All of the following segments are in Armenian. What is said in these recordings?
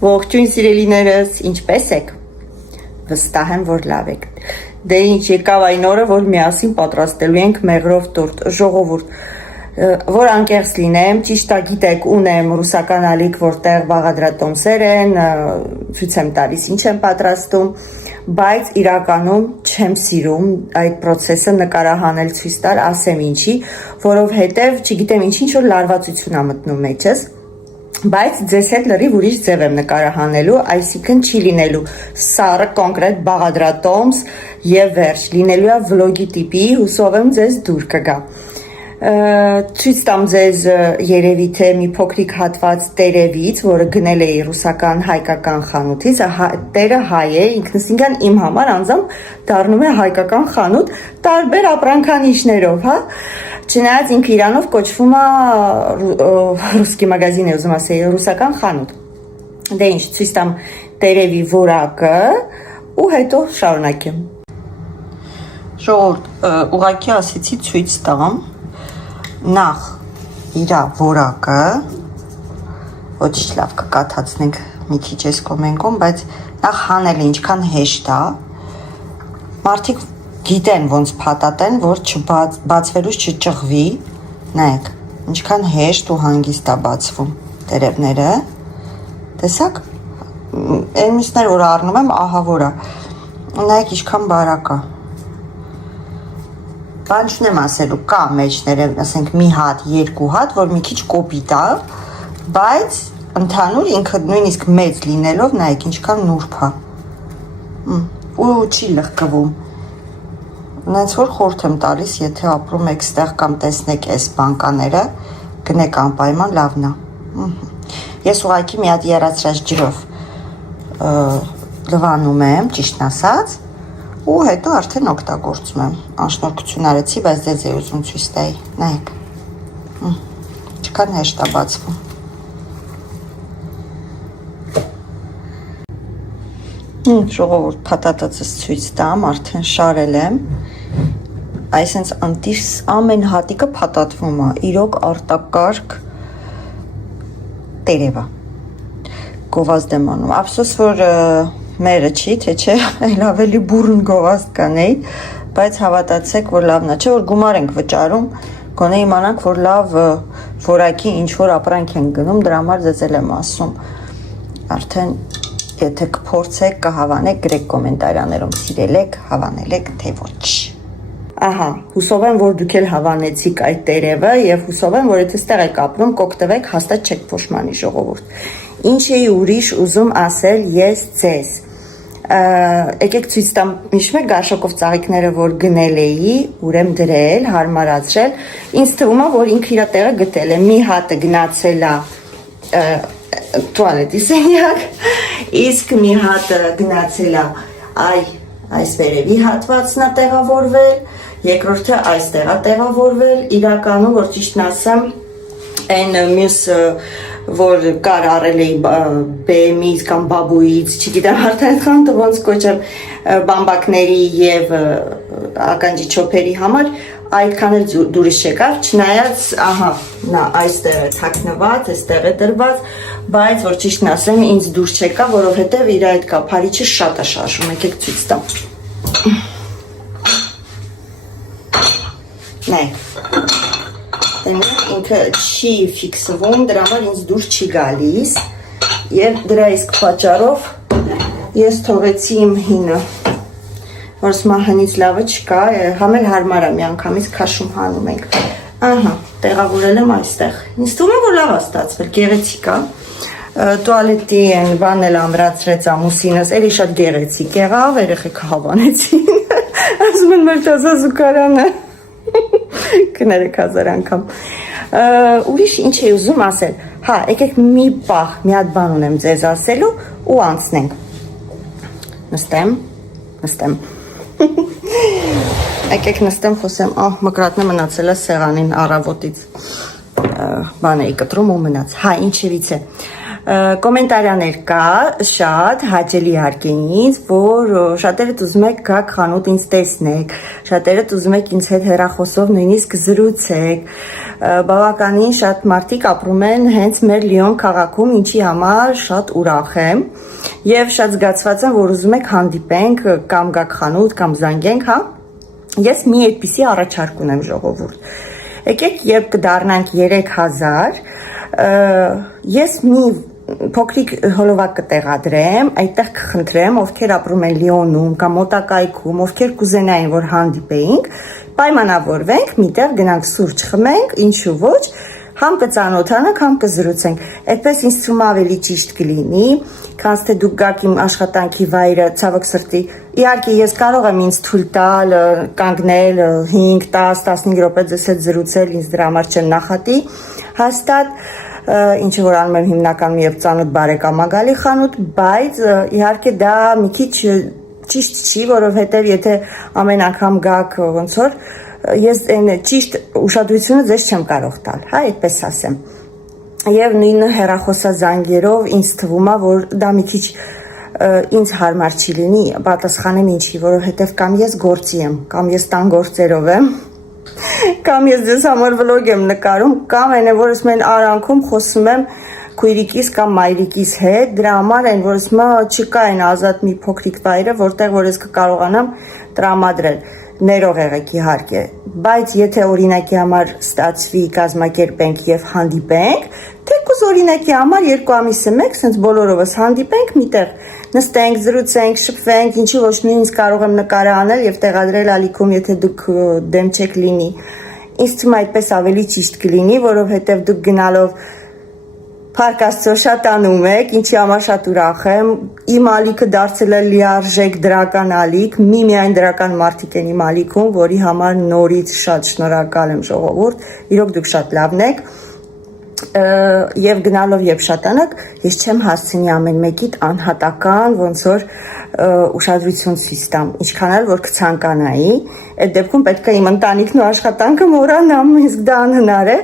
Ողջույն սիրելիներս, ինչպե՞ս եք։ Վստահ եմ, որ լավ եք։ Դե ինչ եկավ այն օրը, որ միասին պատրաստելու ենք մեղրով տորտ, ժողովուրդ։ Որ անկեղծ լինեմ, ճիշտ է գիտեք, ունեմ ռուսական ալիք, որտեղ բաղադրատոմսեր են, ցույց եմ տալիս ինչ եմ պատրաստում, բայց իրականում չեմ սիրում այդ process-ը նկարահանել, ցույց տալ, ասեմ ինչի, որովհետև չգիտեմ ինչ որ լարվածություն է մտնում մեջս։ Բայց ձեզ հետ լրիվ ուրիշ ձև եմ նկարահանելու, այսինքն չի լինելու սառը կոնկրետ բաղադրատոմս եւ վերջ, լինելու է վլոգի տիպի, հուսով եմ ձեզ դուր կգա։ Ցույց տամ ձեզ երևի թե մի փոքրիկ հատված տերևից, որը գնել էի ռուսական հայկական խանութից, տերը հայ է, ինքնըստինքյան իմ համար անձամբ դառնում է հայկական խանութ տարբեր ապրանքանիշներով, հա։ Չնայած ինքը իրանով կոչվում է ռուսկի մագազին է ուզում ասել, ռուսական խանութ։ Դե ինչ, ցույց տամ տերևի որակը ու հետո շարունակեմ։ Ժողովուրդ, ուղղակի ասեցի ցույց տամ նախ իրա որակը, ոչինչ լավ կկաթացնենք մի քիչ էս կոմենտում, բայց նախ հանելը ինչքան հեշտ է, մարդիկ գիտեն ոնց փաթաթեն, որ բացվելուց չճղվի, նայեք, ինչքան հեշտ ու հանգիստ է բացվում տերևները, տեսակ, այն մյուսներ որ առնում եմ, ահա որ է, նայեք ինչքան բարակ է, բան չունեմ ասելու, կա մեջները, ասենք մի հատ, երկու հատ, որ մի քիչ կոպիտ է, բայց ընդհանուր ինքը նույնիսկ մեծ լինելով, նայեք ինչքան նուրբ է, ու չի լղկվում, նենց որ խորհուրդ եմ տալիս, եթե ապրում եք ստեղ կամ տեսնեք այս բանկաները, գնեք անպայման լավն է։ Ես ուղղակի մի հատ եռացրած ջրով լվանում եմ, ճիշտն ասած, ու հետո արդեն օգտագործում եմ։ Անշնորհքություն արեցի, բայց ձեզ էի ուզում ցույց տայի, նայեք։ Ինչքան հեշտ է բացվում։ Ժողովուրդ, փաթաթածս ցույց տամ, արդեն շարել եմ, այսենց անտիր ամեն հատիկը փաթաթվում է, իրոք արտակարգ տերև է, գովազդ եմ անում, ափսոս որ մերը չի, թե չէ, այլ ավելի բուրն գովազդ կանեի, բայց հավատացեք, որ լավն է, չէ որ գումար ենք վճարում, գոնե իմանանք, որ լավ որակի ինչ որ ապրանք են գնում, դրա համար ձեզ եմ ասում, արդեն եթե կփորձեք, կհավանեք, գրեք կոմենտարիաներում սիրել եք, հավանել եք, թե ոչ։ Ահա, հուսով եմ, որ դուք էլ հավանեցիք այդ տերևը եւ հուսով եմ, որ եթե ստեղ եք ապրում, կօգտվեք, հաստատ չեք փոշմանի ժողովուրդ։ Ինչ էի ուրիշ ուզում ասել ես ձեզ։ Եկեք ցույց տամ, հիշում եք գարշակով ծաղիկները, որ գնել էի, ուր եմ դրել, հարմարացրել, ինձ թվում է, որ ինքը իր տեղը գտել է, մի հատը գնացել է տուալետի սենյակ, իսկ մի հատը գնացել է այս վերևի հատվածն է տեղավորվել, երկրորդը այստեղ է տեղավորվել, իրականում, որ ճիշտն ասեմ, այն մյուս, որ կար առել էի բեմից կամ բաբուից, չգիտեմ արդեն ոնց կոչեմ, բամբակների և ականջի չոփերի համար, այդքան էլ դուրս չեկավ, չնայած, ահա, նա այստեղ է թաքնված, այստեղ է դրված, բայց որ ճիշտն ասեմ, ինձ դուրս չեկա, որովհետև իր այդ կափարիչը շատ է շարժում, եկեք ցույց տամ։ Նայեք, տենեք, ինքը չի ֆիքսվում, դրա համար ինձ դուրս չի գալիս, և դրա իսկ պատճառով ես թողեցի իմ հինը, որ սմահանից լավը չկա, համ էլ հարմար է մի անգամից քաշում հանում ենք, ահա, տեղավորել եմ այստեղ, ինձ թվում է, որ լավ է ստացվել, գեղեցիկ է, տուալետի են բան էլ ամրացրեց ամուսինս, էլի շատ գեղեցիկ եղավ, երեխեք հավանեցին, ասում են մրտազա զուգարանը, կներեք հազար անգամ, ուրիշ ինչ է ուզում ասել, հա, եկեք մի պահ, մի հատ բան ունեմ ձեզ ասելու ու անցնենք, նստեմ, եկեք նստեմ խոսեմ, մկրատնը մնացել է սեղանին առավոտից, բան էի կտրում ու մնաց, հա, ինչևից է, Կոմենտարիաներ կա շատ հաճելի իհարկե ինձ, որ շատերդ ուզում եք գաք խանութ ինձ տեսնեք, շատերդ ուզում եք ինձ հետ հեռախոսով նույնիսկ զրուցեք, բավականին շատ մարդիկ ապրում են հենց մեր Լիոն քաղաքում, ինչի համար շատ ուրախ եմ եւ շատ զգացված եմ, որ ուզում եք հանդիպենք կամ գաք խանութ կամ զանգենք, հա։ Ես մի այդպիսի առաջարկ ունեմ ժողովուրդ։ Եկեք, երբ կդառնանք 3000, ես մի փոքրիկ հոլովակ կտեղադրեմ, այդտեղ կխնդրեմ, ովքեր ապրում են Լիոնում կամ մոտակայքում, ովքեր կուզենային, որ հանդիպեինք, պայմանավորվենք, միտեղ գնանք սուրճ խմենք, ինչու ոչ, համ կծանոթանանք, համ կզրուցենք։ Այդպես ինձ թվում ավելի ճիշտ կլինի, քան թե դուք գաք իմ աշխատանքի վայրը, ցավոք սրտի։ Իհարկե ես կարող եմ ինձ թույլ տալ, կանգնել 5, 10, 15 րոպե ձեզ հետ զրուցել, ինձ դրա համար չեմ նախատի։ Հաստատ ինչը որ անում եմ հիմնականում եւ ծանոթ բարեկամա գալի խանութ, բայց իհարկե դա մի քիչ ճիշտ չի, որովհետեւ եթե ամեն անգամ գաք ոնց որ ես այն ճիշտ ուշադրությունը ձեզ չեմ կարող տալ, հա, այդպես ասեմ։ Եվ նույնը հեռախոսազանգերով ինձ թվում է, որ դա մի քիչ ինձ հարմար չի լինի պատասխանեմ ինչի, որովհետեւ կամ ես գործի եմ, կամ ես տան գործերով եմ, կամ ես ձեզ համար վլոգ եմ նկարում, կամ այն է, որ ես մեն արանքում խոսում եմ քույրիկիս կամ մայրիկիս հետ, դրա համար այն, որ ասում չկա այն ազատ մի փոքրիկ վայրը, որտեղ որ ես կկարողանամ տրամադրել, ներող եղեք իհարկե, բայց եթե օրինակի համար ստացվի կազմակերպենք եւ հանդիպենք, թեկուզ օրինակի համար 2 ամիսը մեկ, սենց բոլորովս հանդիպենք, միտեղ նստենք, զրուցենք, շփվենք, ինչի ոչ նույնիսկ կարող եմ նկարը անել եւ տեղադրել ալիքում, եթե դուք դեմ չեք լինի։ Ինձ թվում է այդպես ավելի ճիշտ կլինի, որովհետեւ դուք գնալով Փառք Աստծո շատ անում եք, ինչի համար շատ ուրախ եմ։ Իմ ալիքը դարձել է լիարժեք դրական ալիք, միայն դրական մարդիկ են իմ ալիքում, որի համար նորից շատ շնորհակալ եմ ժողովուրդ։ Իրոք դուք շատ լավն եք։ Եվ գնալով երբ շատանաք, ես չեմ հասցնի ամեն մեկիդ անհատական ոնց որ ուշադրություն ցույց ինչքան էլ որ կցանկանայի, այդ դեպքում պետք է իմ ընտանիքն ու աշխատանքը մոռանամ, իսկ դա անհնար է։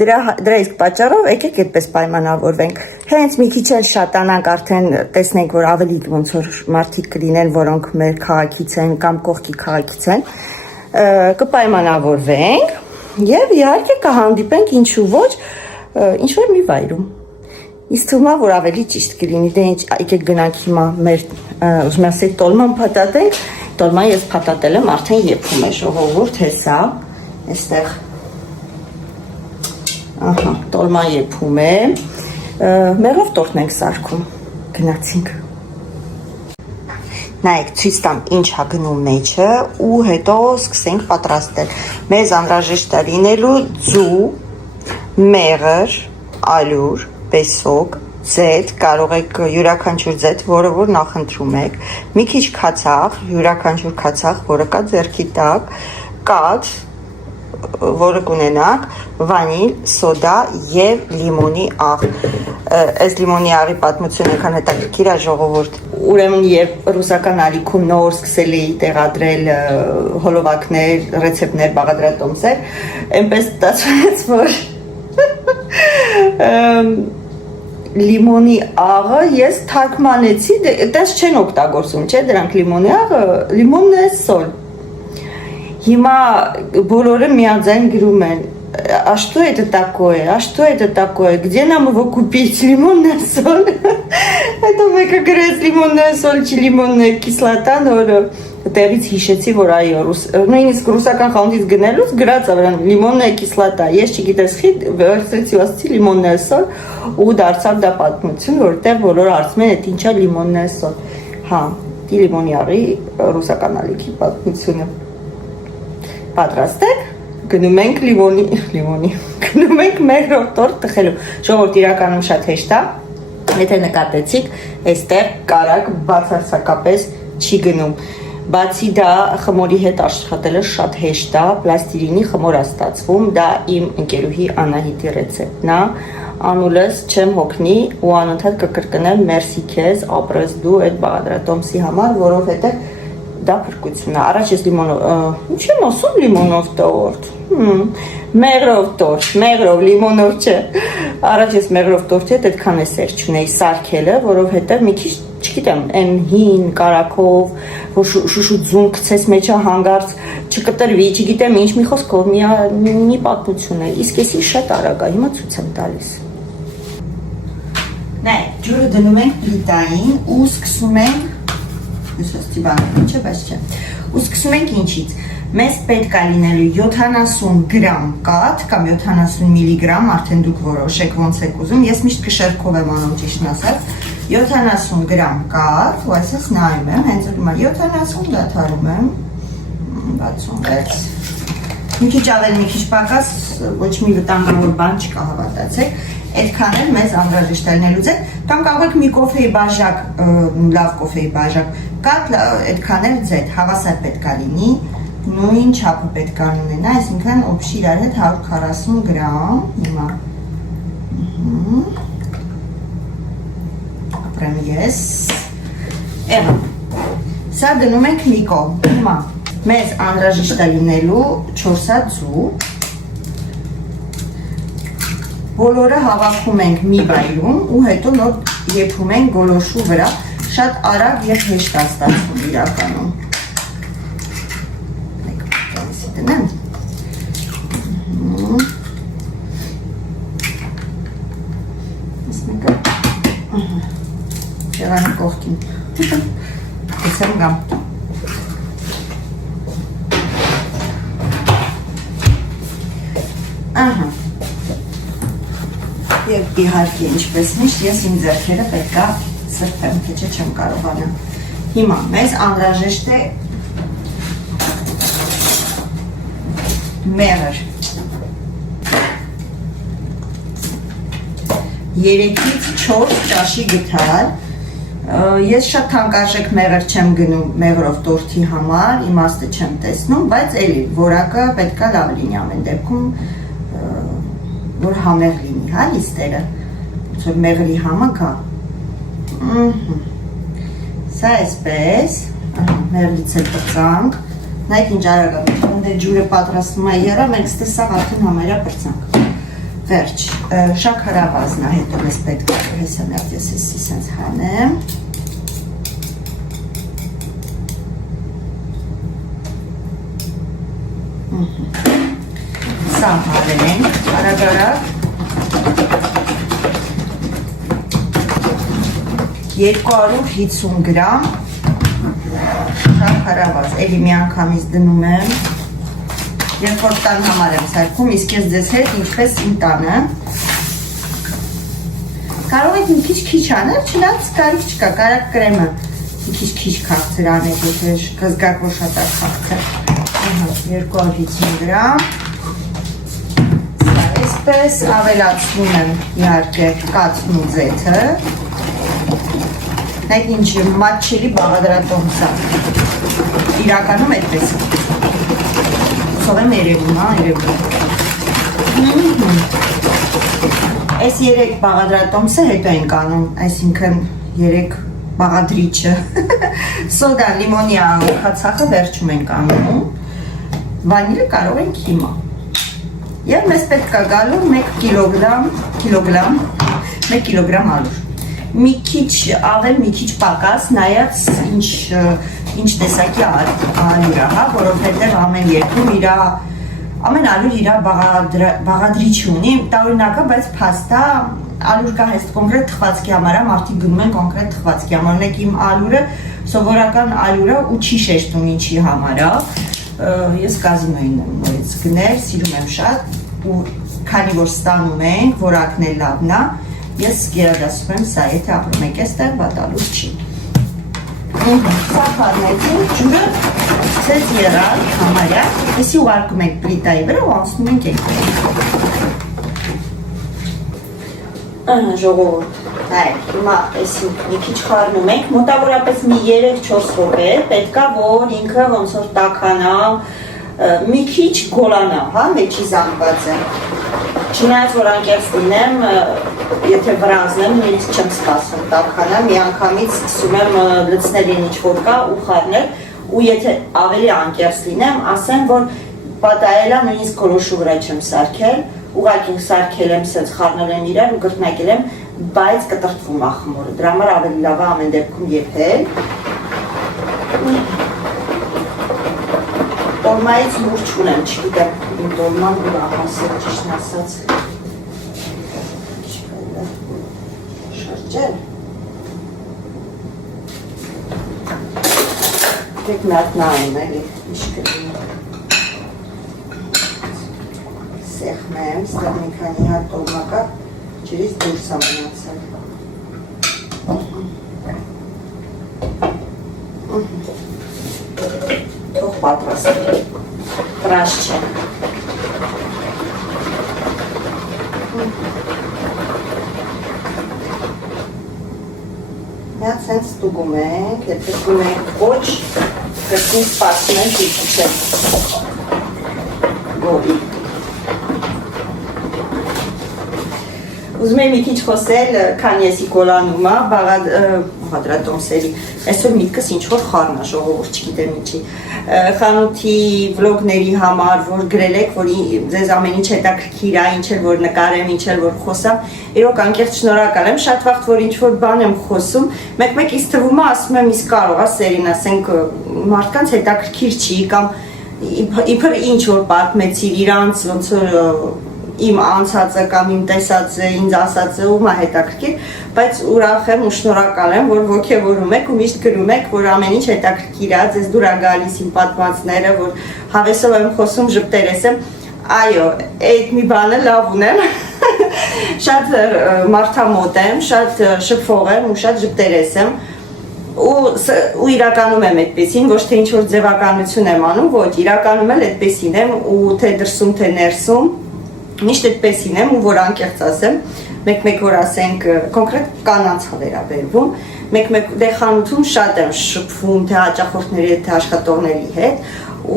Դրա իսկ պատճառով եկեք այդպես պայմանավորվենք։ Հենց մի քիչ էլ շատանանք, արդեն տեսնենք, որ ավելի ոնց որ մարդիկ կլինեն, որոնք մեր քաղաքից են կամ կողքի քաղաքից են, կպայմանավորվենք եւ իհարկե կհանդիպենք ինչու ոչ ինչ որ մի վայրում։ Իսկ թվում է, որ ավելի ճիշտ կլինի, դե ինչ եկեք գնանք հիմա մեր ուզում ասել տոլման փաթաթենք, տոլման ես փաթաթել եմ, արդեն եփում է ժողովուրդ, հեսա, այստեղ, ահա, տոլման եփում է, մեղով տորթն ենք սարքում, գնացինք։ Նայեք, ցույց տամ ինչ ա գնում մեջը ու հետո սկսենք պատրաստել։ Մեզ անհրաժեշտ է լինելու ձու, մեղր, ալյուր, պեսոկ, ձեթ, կարող եք յուրաքանչյուր ձեթ, որը որ նախընտրում եք, մի քիչ քացախ, յուրաքանչյուր քացախ, որը կա ձեռքի տակ, կաթ, որը կունենաք, վանիլ, սոդա եւ լիմոնի աղ։ Այս լիմոնի աղի պատմությունը այնքան հետաքրքիր է ժողովուրդ։ Ուրեմն երբ ռուսական ալիքում նոր սկսել էի տեղադրել հոլովակներ, ռեցեպտներ, բաղադրատոմսեր, այնպես ստացվեց, որ լիմոնի աղը ես թարգմանեցի, դες չեն օգտագործում, չէ, դրանք լիմոնի աղը, լիմոնն է սոլ։ Հիմա բոլորը միաձայն գրում են, а что это такое, а что это такое, где нам его купить, лимонная соль, это մեկը գրեց լիմոնная соль, չի լիմոնная կիսլոտա, նորը տեղից հիշեցի, որ այո, նույնիսկ ռուսական խանութից գնելուց գրած է վրան լիմոնная կիսլոտա, ես չգիտես խի, վերցրեցի ասացի լիմոնная соль ու դարձավ դա պատմություն, որտեղ բոլորը հարցնում են, այդ ինչա լիմոնная соль, հա, դի լիմոնի աղի ռուսական ալիքի պատմությունը, պատրաստեք, գնում ենք գնում ենք մեր տորտ տխելու, ժողովուրդ իրականում շատ հեշտ է, եթե նկատեցիք, այստեղ կարակ բացարձակապես չի գնում, բացի դա խմորի հետ աշխատելը շատ հեշտ է, պլաստիրինի խմոր է ստացվում, դա իմ ընկերուհի Անահիտի ռեցեպտն է, անուլես չեմ հոգնի ու անընդհատ կկրկնեմ մերսի քեզ, ապրես դու այդ բաղադրատոմսի համար, որովհետև դա փրկությունն է։ Առաջ ես լիմոնով, ինչ եմ ասում լիմոնով տորտ։ Մեղրով տորտ, մեղրով լիմոնով չէ։ Առաջ ես մեղրով տորտի հետ այդքան է սեր չունեի սարքելը, որովհետև մի քիչ, չգիտեմ, այն հին կարակով, որ շուշուտ ձուն գցես մեջը հանգարց չկտրվի, չգիտեմ ինչ, մի խոսքով մի պատմություն է։ Իսկ էսի շատ արագ է, հիմա ցույց եմ տալիս։ Նայ, ջուրը դնում ենք պլիտային ու սկսում ենք Ուսոստի բանը, չէ, բայց չէ։ Ու սկսում ենք ինչից։ Մեզ պետք է լինելու 70 գրամ կաթ կամ 70 միլիգրամ, արդեն դուք որոշեք ոնց եք ուզում։ Ես միշտ կշերքով եմ անում ճիշտն ասած։ 70 գրամ կաթ, ու այսպես նայում եմ, հենց ուրեմն 70 դադարում եմ 66։ Մի քիչ ավել, մի քիչ պակաս, ոչ մի վտանգավոր բան չկա, հավատացեք։ Այդքան էլ մեզ անհրաժեշտ է լինելուց է, կամ կարող եք մի կոֆեի բաժակ, լավ կոֆեի բաժակ, կաթ այդքան էլ ձեթ, հավասար պետք է լինի, նույն չափը պետք է ունենա, այսինքն օբշի իրար հետ 140 գրամ, հիմա, ապրեմ ես, եղա, սա դնում ենք մի կողմ, հիմա, մեզ անհրաժեշտ է լինելու 4 հատ ձու, բոլորը հավաքում ենք մի բայրում ու հետո նոր եփում ենք գոլորշու վրա, շատ արագ եւ հեշտ է ստացվում իրականում։ Դնեմ։ Ասմեկը։ Շեղանի կողքին։ Տեսեմ գամ։ Ահա։ Եվ իհարկե ինչպես միշտ ես իմ ձեռքերը պետք է սրբեմ, թե չէ չեմ կարողանա։ Հիմա մեզ անհրաժեշտ է մեղր 3-ից 4 ճաշի գթալ։ Ես շատ թանկարժեք մեղր չեմ գնում մեղրով տորթի համար, իմաստը չեմ տեսնում, բայց էլի որակը պետք է լավ լինի ամեն դեպքում, որ համեղ լինի, հա լիստերը, որ մեղրի համը կա։ Սա այսպես, մեղրից էլ պրծանք, նայք ինչ արագ է, դե ջուրը պատրաստում է եղա, մենք ստե սաղ արդեն համարյա պրծանք։ Վերջ, շաքարավազն է, հետո մեզ պետք է, հեսա մերդ ես էսի սենց հանեմ։ Սա հանենք, արագ-արագ 250 գրամ շաքարավազ, էլի մի անգամից դնում եմ, երբ որ տան համար եմ սարքում, իսկ ես ձեզ հետ ինչպես իմ տանը, կարող եք մի քիչ անել, չնայած կարիք չկա, կարակ կրեմը մի քիչ քաղցր անեք, եթե կզգաք, որ շատ է քաղցր, 250 գրամ, այսպես ավելացնում եմ իհարկե կաթն ու ձեթը, նայք ինչ մատչելի բաղադրատոմս է, իրականում այդպես է, ուսով եմ երևում, հա, երևում, այս 3 բաղադրատոմսը հետո ենք անում, այսինքն 3 բաղադրիչը, սոդան, լիմոնի աղոքացախը վերջում ենք անում, վանիլը կարող ենք հիմա, և մեզ պետք է գալու 1 կիլոգրամ ալուր, մի քիչ ավել, մի քիչ պակաս, նայած ինչ տեսակի ալյուր է, որովհետև ամեն երկում ամեն ալյուր իր բաղադրիչ ունի, տարօրինակը, բայց փաստա ալյուր կա հեստ կոնկրետ թխվածքի համար, մարդիկ գնում են կոնկրետ թխվածքի համար, ունեք իմ ալյուրը, սովորական ալյուրը ու չի շեշտում ինչի համար, ես կազինոյին եմ նորից գներ, սիրում եմ շատ, ու քանի որ ստանում ենք, որակն է լավն է, ես գերադասում եմ սա, եթե ապրում եք էստեղ, վատալուր չի։ Սա խառնեցին, ջուրը ցած եղավ, համարյա, եսի ուղարկում ենք պլիտայի վրա ու անցնում ենք ժողովուրդ, հայք, հիմա եսի մի քիչ խառնում ենք, մոտավորապես մի 3-4 րոպե, պետքա որ ինքը ոնց որ տաքանա, մի քիչ գոլանա, հա, մեջի զանգված է։ Չնայած որ անկեղծ լինեմ, եթե վրանձնեմ, նույնիսկ չեմ սպասում տաքանա, մի անգամից սկսում եմ լցնել ինչ որ կա ու խառնել ու եթե ավելի անկեղծ լինեմ, ասեմ, որ պատահելա նույնիսկ գոլորշու վրա չեմ սարքել, ուղղակի սարքել եմ, սենց խառնել եմ իրար ու կրկնակել եմ, բայց կտրտվում է խմորը, դրա համար ավելի լավ է ամեն դեպքում եփել։ Տոլմայից լուրջ ունեմ, չգիտեմ իմ տոլման ու ահասել ճիշտն ասած շրջել։ Դեք մի հատ նայեմ էլի, իշկրին։ Սեղմեմ, ստեղ մի քանի հատ տոլմակա ջրից դուրս է մնացել։ Թող պատրաստ է, տրաշ չէ։ Միատ սենց ստուգում ենք, եթե ստուգում ենք ոչ, կրկին սպասում ենք իպիչել գորի։ Ուզում եմ մի քիչ խոսել, քան եսի կոլանում է, բաղադրատոմսերի, այսօր միտքս ինչ-որ խառն է, ժողովուրդ չգիտեմ ինչի, խանութի վլոգների համար, որ գրել եք, որ ձեզ ամեն ինչ հետաքրքիր է, ինչ էլ որ նկարեմ, ինչ էլ որ խոսամ, իրոք անկեղծ շնորհակալ եմ, շատ վաղ որ ինչ-որ բան եմ խոսում, մեկ-մեկ ինձ թվում է, ասում եմ, իսկ կարող է սերին, ասենք, մարդկանց հետաքրքիր չի, կամ իբր ինչ որ պատմեցիր իրանց, ոնց որ իմ անցածը կամ իմ տեսածը, ինձ ասածը ում է հետաքրքիր, բայց ուրախ եմ ու շնորհակալ եմ, որ ոգևորում եք ու միշտ գրում եք, որ ամեն ինչ հետաքրքիր է, ձեզ դուր է գալիս իմ պատմածները, որ հավեսով եմ խոսում, ժպտերես եմ, այո, այդ մի բանը լավ ունեմ, շատ մարդամոտ եմ, շատ շփվող եմ ու շատ ժպտերես եմ, ու իրականում եմ այդպեսին, ոչ թե ինչ-որ ձևականություն եմ անում, ոչ, իրականում էլ այդպեսին եմ ու թե դրսում, թե ներսում, միշտ այդպեսին եմ ու որ անկեղծ ասեմ, մեկ-մեկ որ ասենք կոնկրետ կանանց վերաբերվում, մեկ-մեկ դե խանութում շատ եմ շփվում թե հաճախորդների հետ, թե աշխատողների հետ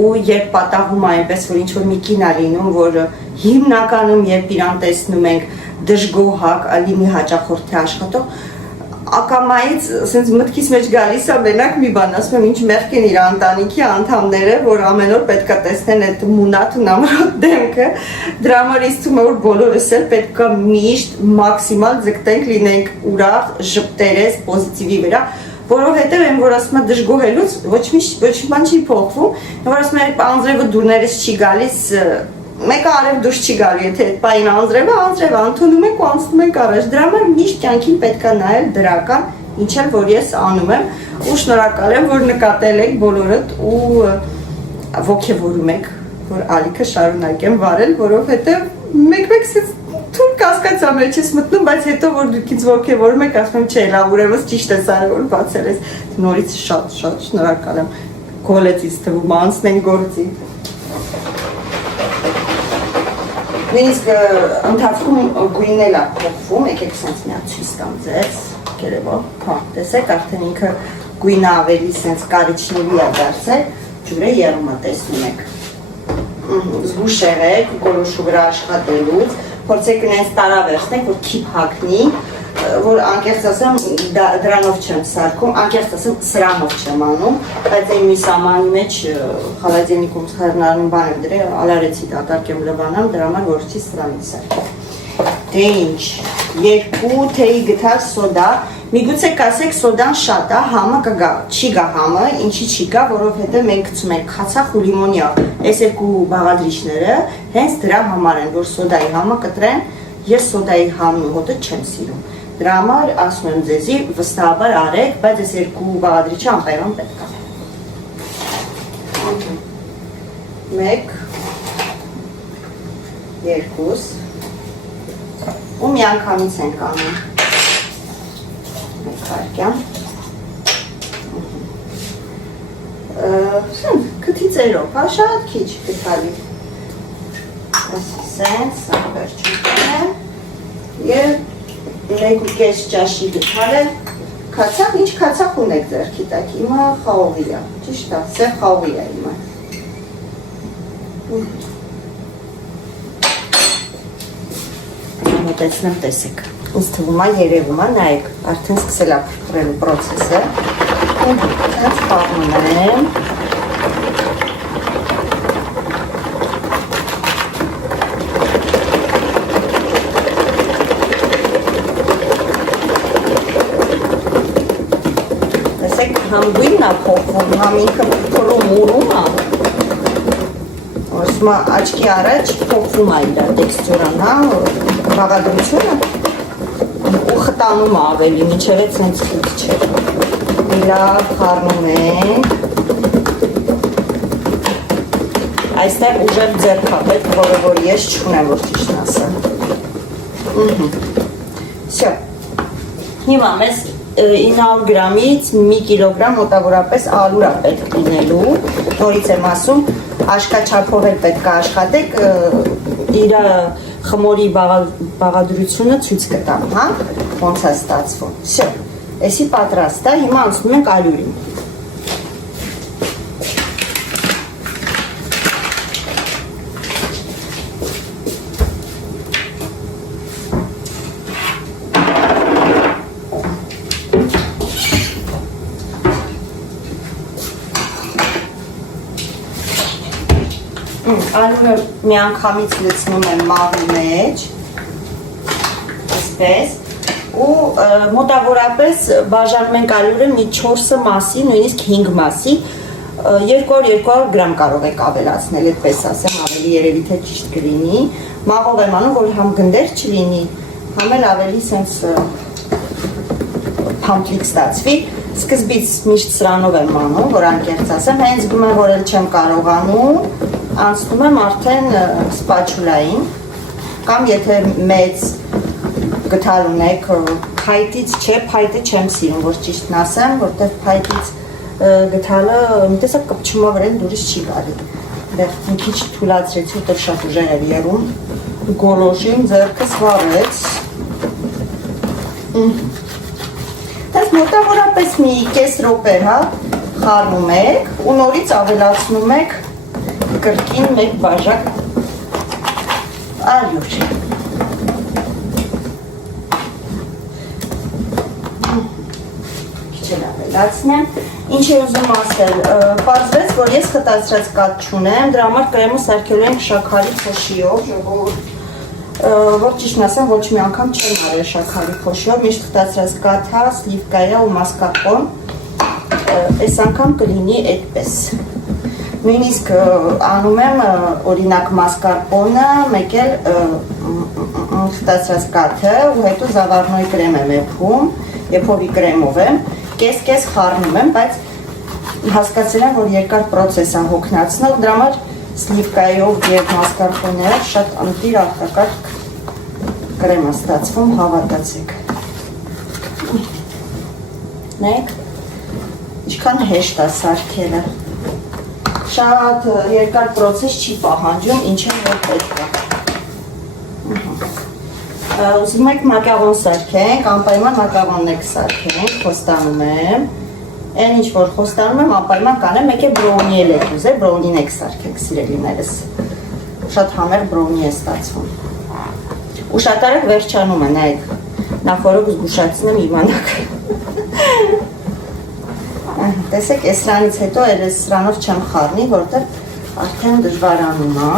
ու երբ պատահում է այնպես, որ ինչ-որ մի կին է լինում, որ հիմնականում երբ իրան տեսնում ենք դժգոհակ, լինի հաճախորդ թե աշխատող, ակամայից սենց մտքիս մեջ գալիս է մենակ մի բան, ասում եմ ինչ մեղք են իր ընտանիքի անդամները, որ ամեն օր պետք է տեսնեն այդ մունատ ու նամրոտ դեմքը, դրա համար ինձ թվում է, որ բոլորս էլ պետք է միշտ մաքսիմալ ձգտենք լինենք ուրախ, ժպտերես, պոզիտիվի վրա, որովհետև այն որ ասում է դժգոհելուց ոչ մի բան չի փոխվում, որ ասում է անձրևը դուրներս չի գալիս, մեկը արև դուրս չի գալու, եթե այդ պային անձրևը ընդունում ենք ու անցնում ենք առաջ, դրա համար միշտ կյանքին պետք է նայել դրական, ինչ էլ որ ես անում եմ ու շնորհակալ եմ, որ նկատել եք բոլորդ ու ոգևորում եք, որ ալիքը շարունակեմ վարել, որովհետև մեկ-մեկ թույլ կասկածա մեջ ես մտնում, բայց հետո որ դուք ինձ ոգևորում եք, ասում եմ չէ, լավ ուրեմն ճիշտ է սարը, որ բացել ես, նորից շատ շնորհակալ եմ, գոլեց ինձ թվում, անցնենք գործի։ Նույնիսկ ընթացքում գույնն էլ է փոխվում, եկեք սենց մի հատ ցույց տամ ձեզ, գերեվո, տեսեք, արդեն ինքը գույնը ավելի սենց կարիճների է դարձել, ջուրը եռում է, տեսնում եք։ Զգուշ եղեք, գոլորշու վրա աշխատելուց, փորձեք նենց տարավերցնեք, որ քիփ հագնի, որ անկեղծ ասեմ, դրանով չեմ սարքում, անկեղծ ասեմ, սրանով չեմ անում, բայց այն մի սամանի մեջ խալադիենիկում սխարնարնում բան եմ դրել, ալարեցի դատարկ եմ լվանամ, դրա համար որ չի սրանից սարքում։ Դե ինչ, 2 թեյի գթած սոդա, միգուցե կասեք սոդան շատ է, համը կգա, չի գա համը, ինչի չի գա, որովհետև մենք գցում ենք խացախ ու լիմոնյա, այս երկու բաղադրիչները հենց դրա համար են, որ սոդայի համը կտրեն, ես սոդայի համն ու հոտը չեմ սիրում։ Դրա համար ասում եմ ձեզի վստահաբար արեք, բայց այս երկու բաղադրիչը անպայման պետք է։ 1 2 ու միանգամից ենք անում։ Մեկ հարկյամ։ Քթի ծերով, հա, շատ քիչ գտալի։ Սենց, վերջում եմ, և 1.5 ճաշի գտալ է, կացախ, ինչ կացախ ունեք ձերքի տակ, իմը խաղողի է, ճիշտ է, սև խաղողի է իմը։ Մոտեցնեմ տեսեք, ինձ թվում է երևում է, նայեք, արդեն սկսել է փրփրելու պրոցեսը, հենց խաղում եմ, Համ գույնն է փոխվում, համ ինքը փորում ուռում է, ոսմա աչքի առաջ փոխվում է իր տեքստուրան, հա, բաղադրությունը ու խտանում է ավելի, մինչև է ցենց խիտ չէ, լավ խառնում ենք, այստեղ ուժեղ ձեռք է պետք, որ ես չունեմ, որ ճիշտն ասեմ, всё, հիմա մեզ 900 գրամից մի կիլոգրամ մոտավորապես ալուր է պետք լինելու, նորից եմ ասում, աշկաչափով էլ պետք է աշխատեք, իր խմորի բաղադրությունը ցույց կտամ, հա, ոնց է ստացվում, всё, էսի պատրաստ է, հիմա անցնում ենք ալուրին, ալուրը մի անգամից լցնում եմ մաղի մեջ, այսպես, ու մոտավորապես բաժանում ենք ալուրը մի 4 մասի, նույնիսկ 5 մասի, 200 գրամ կարող եք ավելացնել, այդպես ասեմ, ավելի երևի թե ճիշտ կլինի, մաղով եմ անում, որ համ գնդեր չլինի, համ էլ ավելի սենց փամփլիկ ստացվի, սկզբից միշտ սրանով եմ անում, որ անկեղծ ասեմ, հենց զգում եմ, որ էլ չեմ կարողանում, անցնում եմ արդեն սպաչուլային, կամ եթե մեծ գթալ ունեք, փայտից չէ, փայտը չեմ սիրում, որ ճիշտն ասեմ, որտեղ փայտից գթալը մի տեսակ կպչումով էլ դուրս չի գալի, դեղ մի քիչ թուլացրեցի, ուտեղ շատ ուժեղ էր եղում, գոլոշին ձեռքս վառեց, դες մոտավորապես մի կես րոպե, հա, խառնում եք, ու նորից ավելացնում եք կրկին մեկ բաժակ ալյուր, քիչ էլ ավելացնեմ, ինչ է ուզում ասել, պարզվեց, որ ես խտացրած կաթ չունեմ, դրա համար կրեմը սարքելու ենք շաքարի փոշիով, որ ճիշտն ասեմ, ոչ մի անգամ չեմ արել շաքարի փոշիով, միշտ խտացրած կաթա, սլիվկայա ու մասկարպոն, այս անգամ կլինի այդպես, նույնիսկ անում եմ օրինակ մասկարպոնը, մեկ էլ խտացրած կաթը ու հետո զավարնոյի կրեմ եմ եփում, եփովի կրեմով եմ, կես-կես խառնում եմ, բայց հասկացել եմ, որ երկար պրոցես է հոգնածնող, դրա համար սլիվկայով և մասկարպոներով շատ ընտիր արտակարգ կրեմ է ստացվում, հավատացեք։ Նայեք, ինչքան հեշտ է սարքելը։ Շատ երկար պրոցես չի պահանջում, ինչ է որ պետք է։ Ուզում եք մակարոն սարքենք, անպայման մակարոնն եք սարքենք, խոստանում եմ։ Այն ինչ որ խոստանում եմ, անպայման կանեմ, մեկ է բրոունի էլ եք ուզել, բրոունին եք սարքենք, սիրելիներս։ Շատ համեղ բրոունի է ստացվում։ Ու շատ արագ վերջանում է, նայեք, նախորդ զգուշացնեմ իմանաք։ Տեսեք, այս սրանից հետո էլ այս սրանով չեմ խառնի, որտեղ արդեն դժվարանում է։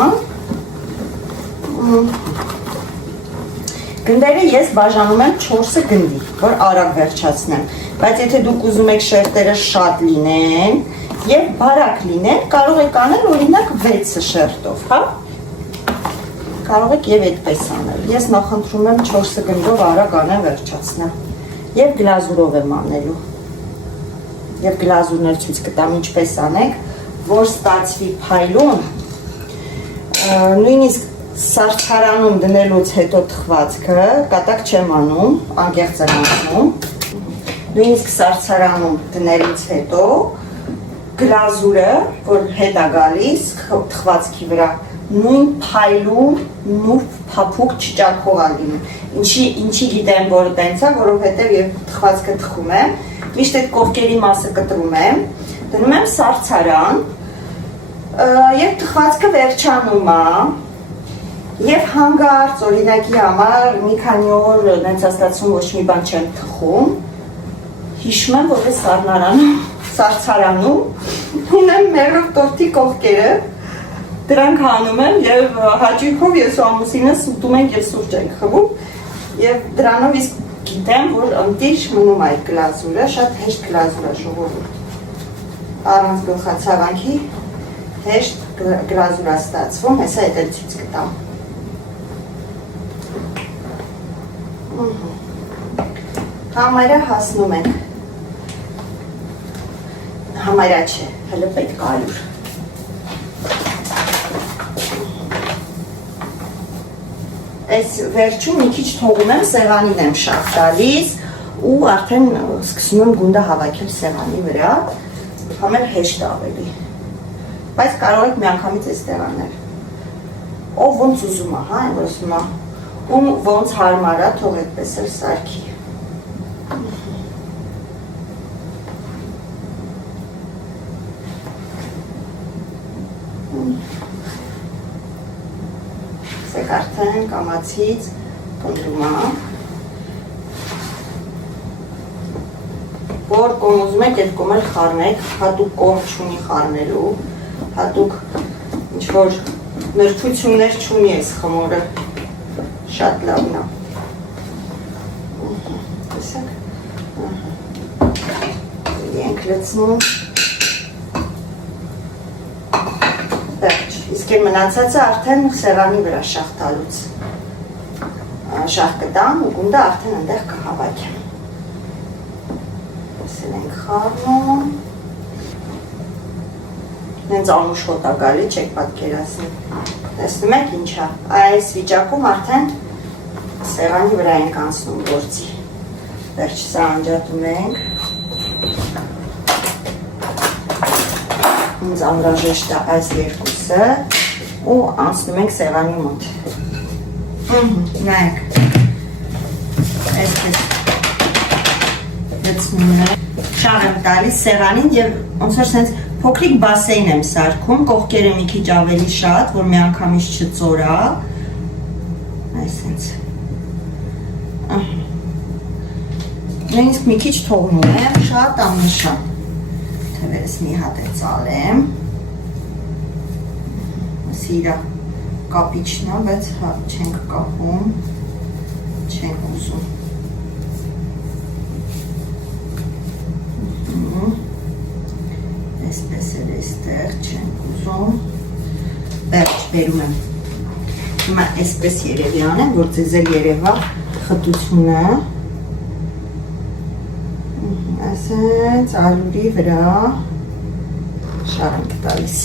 Գնդերը ես բաժանում եմ 4 գնդի, որ արագ վերջացնեմ, բայց եթե դուք ուզում եք շերտերը շատ լինեն և բարակ լինեն, կարող եք անել օրինակ 6 շերտով, հա? Կարող եք և այդպես անել, ես նախընտրում եմ 4 գնդով արագ անեմ վերջացնեմ և գլազուրով եմ անելու և գլազուրներ ցույց կտամ ինչպես անեք, որ ստացվի փայլուն, նույնիսկ սարդարանում դնելուց հետո թխվածքը, կատակ չեմ անում, անկեղծ եմ ասում, նույնիսկ սարդարանում դնելուց հետո գլազուրը, որ հետ է գալիս թխվածքի վրա, նույն փայլուն, նույն փափուկ չճարխող է լինում, ինչի գիտեմ, որ տենց է, որովհետև և թխվածքը թխում եմ, միշտ այդ կողքերի մասը կտրում եմ, դնում եմ սարդարան և թխվածքը վերջանում է և հանգարց օրինակի համար մի քանի օր նենց աստացում ոչ մի բան չեմ թխում, հիշում եմ, որ ես սարդարանում ունեմ մեղրով տորտի կողքերը, դրանք հանում եմ և հաճույքով ես ու ամուսինս ուտում ենք և սուրճ ենք խմում և դրանով իսկ գիտեմ, որ ընտիր մնում այդ գլազուրը, շատ հեշտ գլազուր է ժողովուրդ, առանց գլխացավանքի հեշտ գլազուր է ստացվում, հեսա հետ էլ ցույց կտամ։ Համարյա հասնում ենք, համարյա չէ, հələ պետք ալյուր։ Այս վերջում մի քիչ թողում եմ, սեղանին եմ շաղ տալիս ու արդեն սկսում եմ գունդը հավաքել սեղանի վրա, համեր հեշտ ավելի, բայց կարող եք միանգամից այստեղ անել, ով ոնց ուզում է, հա, որ ասում է, ում ոնց հարմար է, թող այդպես էլ սարքի։ Սեք արդեն կամացից կնդում է, որ կոմ ուզում եք, այդ կոմ էլ խառնեք, հատուկ կոմ չունի խառնելու, հատուկ ինչ-որ նրբություններ չունի այս խմորը, շատ լավն է։ Ենք լցնում, վերջ, իսկ էր մնացածը արդեն սեղանի վրա շաղ տալուց, շաղ կտամ ու գունդը արդեն ընդեղ կհավաքեմ, ասել ենք խառնում, նենց անուշ հոտ է գալի, չեք պատկերացնի, տեսնում եք ինչա, այս վիճակում արդեն սեղանի վրա ենք անցնում գործի, վերջ սա անջատում ենք, ինձ անհրաժեշտ է այս երկուսը ու անցնում ենք սեղանի մոտ։ Նայեք, այսպես լցնում եմ, շաղ եմ տալիս սեղանին և ոնց որ սենց փոքրիկ բասեին եմ սարքում, կողքերը մի քիչ ավելի շատ, որ մի անգամից չծորա, այսենց, նույնիսկ մի քիչ թողնում եմ, շատ ամնշան, թևերս մի հատ է ծալեմ, սիրա կապիչն է, բայց չենք կապում, չենք ուզում, այսպես էլ էստեղ չենք ուզում, վերջ բերում եմ, հիմա այսպես երևի անեմ, որ ձեզ էլ երևա խտությունը, այսենց ալյուրի վրա շաղ ենք տալիս,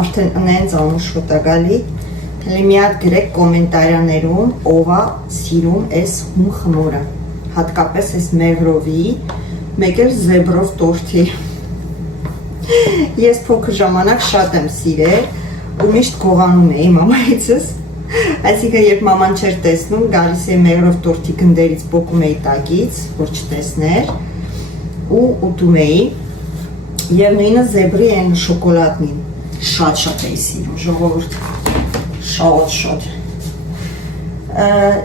արդեն նենց անուշ հոտ է գալի, հələ մի հատ գրեք կոմենտարիաներում ով է սիրում այս հում խմորը, հատկապես այս մեղրովի, մեկ էլ զեբրով տորթի, ես փոքր ժամանակ շատ եմ սիրել ու միշտ գողանում էի մամայիցս, այսինքն երբ մաման չէր տեսնում, գալիս էի մեղրով տորթի գնդերից պոկում էի տակից, որ չտեսներ ու ուտում էի և նույնը զեբրի են շոկոլադնին, շատ էի սիրում, ժողովուրդ, շատ,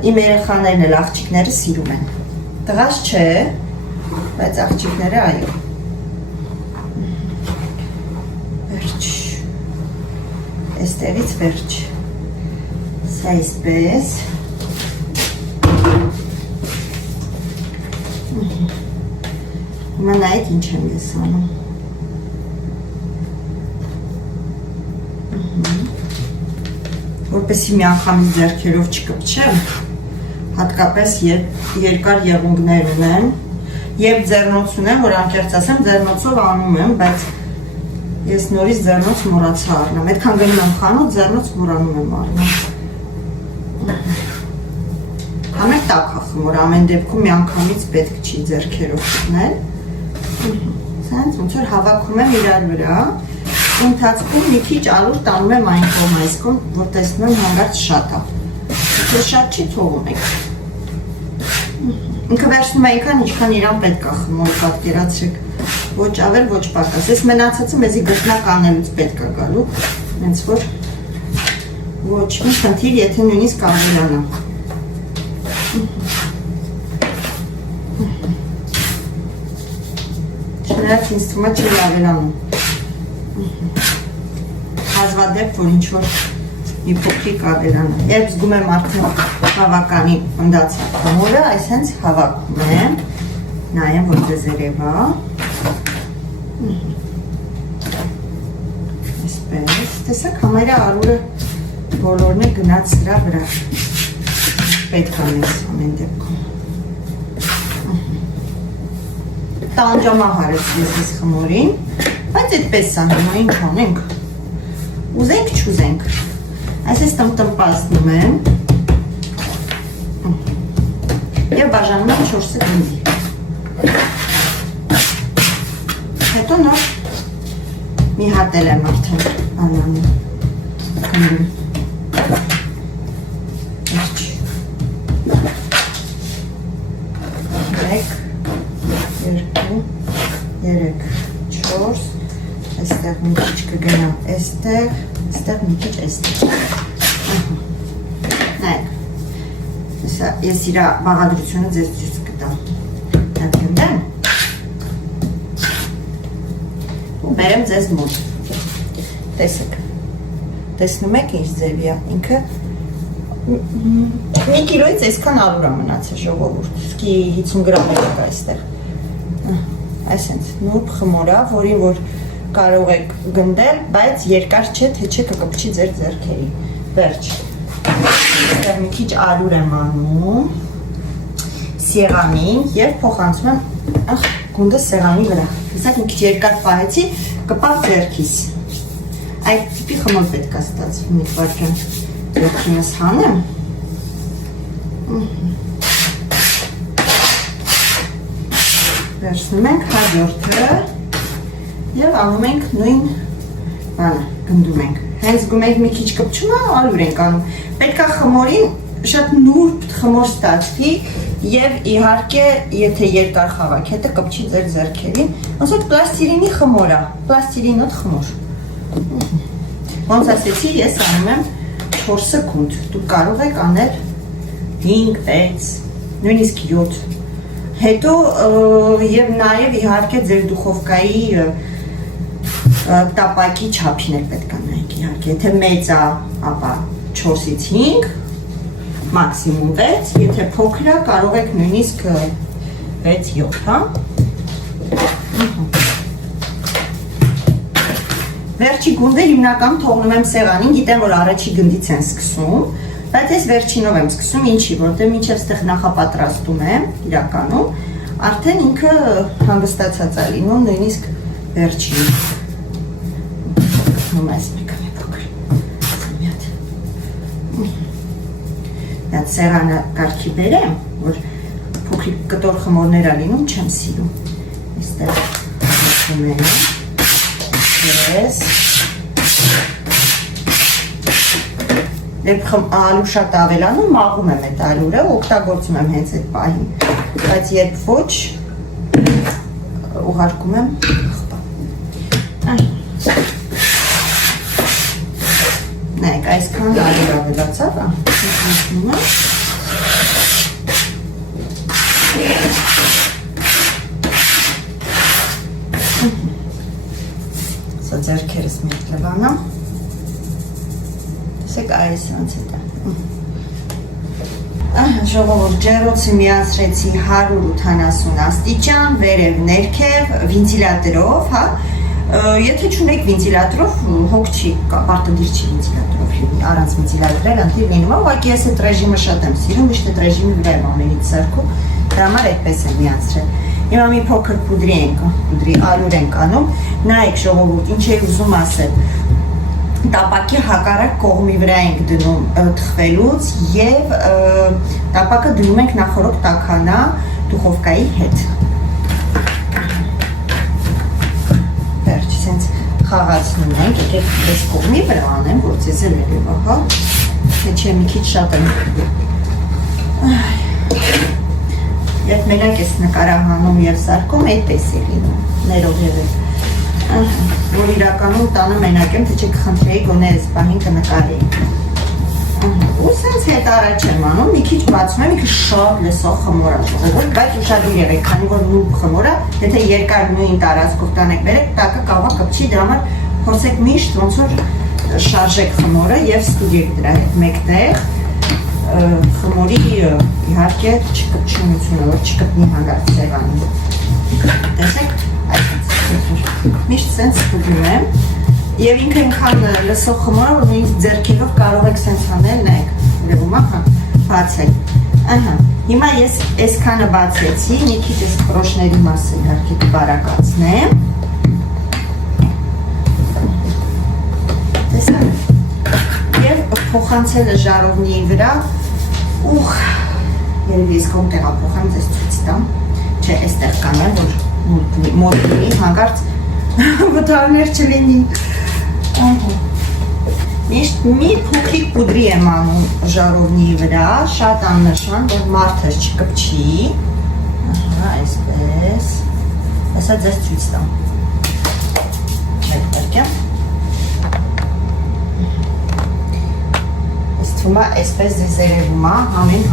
իմ երեխաներն էլ աղջիկները սիրում են, տղաս չէ, բայց աղջիկները այո, վերջ, այստեղից վերջ, սա այսպես, հիմա նայեք ինչ եմ ես անում, որպեսի մի անգամից ձեռքերով չկպչեմ, հատկապես երկար եղունգներ ունեմ, և ձեռնոց ունեմ, որ անկեղծ ասեմ, ձեռնոցով անում եմ, բայց ես նորից ձեռնոց մոռացա առնեմ, այդքան գնում եմ խանութ, ձեռնոց մոռանում եմ առնեմ, համեր տաք է խմոր, ամեն դեպքում մի անգամից պետք չի ձեռքերով գտնել, սենց ոնց որ հավաքում եմ իրար վրա, ընթացքում մի քիչ ալուր տանում եմ այն կողմ այս կողմ, որ տեսնում եմ հանգարց շատ է, թե շատ չի թողում եք, ինքը վերցնում է այնքան, ինչքան իրան պետք է խմոր, պատկերացրեք, ոչ ավել, ոչ պակաս, ես մնացածը մեզի գտնակ անելուց պետք է գալու, հենց որ ոչ մի խնդիր, եթե նույնիսկ ավելանա, Չնայած ինձ թվում է չի ավելանում։ Հազվադեպ, որ ինչ-որ մի փոքրիկ ավելանում։ Երբ զգում եմ արդեն բավականին ընդացավ խմորը, այս հենց հավաքում եմ, նայեմ, որ ձեզ երևա։ Այսպես, տեսեք, համարյա արուրը բոլորն է գնաց դրա վրա։ Պետք անես ամեն դեպքում։ Տանջամահար ես ես խմորին, բայց այդպես է, հիմա ինչ անենք։ Ուզենք, չուզենք։ Այսպես տնպասնում եմ և բաժանում եմ 4-ը գնդի։ Հետո նոր մի հատ էլ եմ արդեն անանում գնդում։ Վերջ։ 3, 4, այստեղ մի քիչ կգնա այստեղ, այստեղ մի քիչ այստեղ։ Նայեք, ես իր բաղադրությունը ձեզ ցույց կտամ։ Այդ գնդեմ ու բերեմ ձեզ մոտ։ Տեսեք, տեսնում եք ինչ ձևի է, ինքը մի կիլոից այսքան արուր է մնացել ժողովուրդ, իսկի 50 գրամ է կա այստեղ։ Այսենց նուրբ խմոր է, որին որ կարող եք գնդել, բայց երկար չէ, թե չէ կկպչի ձեր ձեռքերի։ Վերջ։ Այստեղ մի քիչ արուր եմ անում սեղանին և փոխանցում եմ գունդը սեղանի վրա։ Տեսեք մի քիչ երկար պահեցի, կպավ ձեռքիս։ Այդ տիպի խմոր պետք է ստացվի, մի վայրկյան ձեռքինս հանեմ։ Վերցնում ենք հաջորդը և անում ենք նույն բանը, գնդում ենք։ Հենց զգում եք մի քիչ կպչում է, արուր ենք անում։ Պետք է խմորին շատ նուրբ խմոր ստացվի և իհարկե, եթե երկար խավակ հետը կպչի ձեր ձեռքերին, ոնց որ պլաստիլինի խմոր է, պլաստիլինոտ խմոր։ Ոնց ասեցի, ես անում եմ 4 սեկունդ, դուք կարող եք անել 5, 6, նույնիսկ 7։ Հետո և նաև իհարկե ձեր դուխովկայի տապակի չափին էլ պետք է նայեք իհարկե, եթե մեծ է, ապա 4-ից 5, մաքսիմում 6, եթե փոքր է, կարող եք նույնիսկ 6-7, հա։ Վերջի գունդը հիմնական թողնում եմ սեղանին, գիտեմ, որ առաջի գնդից են սկսում, բայց ես վերջինով եմ սկսում, ինչի, որտեղ մինչև ստեղ նախապատրաստում եմ, իրականում, արդեն ինքը հանգստացած է լինում, նույնիսկ վերջին։ Գնում այս մեկը մի փոքր, միատ։ Այդ սեղանը կարգի բերեմ, որ փոքրիկ կտոր խմորներ է լինում, չեմ սիրում։ Այստեղ հանգստում եմ, ես։ Երբ ալու շատ ավելանում, մաղում եմ այդ ալուրը, օգտագործում եմ հենց այդ պահին, բայց երբ ոչ, ուղարկում եմ խպա։ Նայեք, այսքան ալուր ավելացավ, սա ձեռքերս մի լվանամ, տեսեք այս ոնց է դա։ Ժողովուրդ, ջեռոցը միացրեցի 180 աստիճան, վերև ներքև, վենտիլատորով, հա, եթե չունեք վենտիլատորով, հոգ չի, պարտադիր չի վենտիլատորով լինի, առանց վենտիլատորել ընթիր լինում, ուղղակի ես այդ ռեժիմը շատ եմ սիրում, միշտ այդ ռեժիմի վրա եմ ամենից սարքում, դրա համար այդպես եմ միացրել։ Հիմա մի փոքր պուդրի արուր ենք անում, նայեք ժողովուրդ, ինչ է ուզում ասել, տապակի հակառակ կողմի վրա ենք դնում թխվելուց և տապակը դնում ենք նախորդ տաքանա դուխովկայի հետ։ Վերջ, սենց խաղացնում ենք, եկեք ես կողմի վրա անեմ, որ ձեզ էլ երևա, հա, թե չէ մի քիչ շատ եմ։ Երբ մենակ ես նկարահանում և սարքում, այդպես է լինում, ներող եղեք։ Որ իրականում տանը մենակ եմ, թե չէ կխնդրեի գոնե այս պահին կնկարեի։ Ու սենց հետ հետ առաջ եմ անում, մի քիչ բացում եմ, մի քիչ շատ լսող խմոր է ժողովուրդ, բայց ուշադիր եղեք, քանի որ նուրբ խմոր է, եթե երկար նույն տարածքով տանեք բերեք, տակը կարող է կպչի, դրա համար փորձեք միշտ ոնց որ շարժեք խմորը եւ ստուգեք դրա հետ մեկտեղ խմորի իհարկե չկպչունությունը, որ չկպնի հանդարտ սեղանին։ Տեսեք, այսպես միշտ սենց ստուգում եմ եւ ինքը ինքան լսող խմորը, որ նույնիսկ ձեռքերով կարող եք սենց անել, նայեք, ուրեմն ահա, բացեք։ Ահա, հիմա ես այսքանը բացեցի, մի քիչ այս քրոշների մասը իհարկե կբարակացնեմ։ Տեսա՞ք։ Եվ փոխանցելը ժառովնիի վրա, ուխ, երևի ես կողմ տեղափոխեմ, ձեզ ցույց տամ, չէ, այստեղ կանեմ, որ մոտ լինի, հանկարծ վտարներ չլինի։ Միշտ մի փոքրիկ պուդրի եմ անում ժառովնիի վրա, շատ աննշան, որ մարդը չկպչի, ահա, այսպես, ասա ձեզ ցույց տամ, չեք բերկեմ, Թումա այսպես ձեզ երևում է, համեն,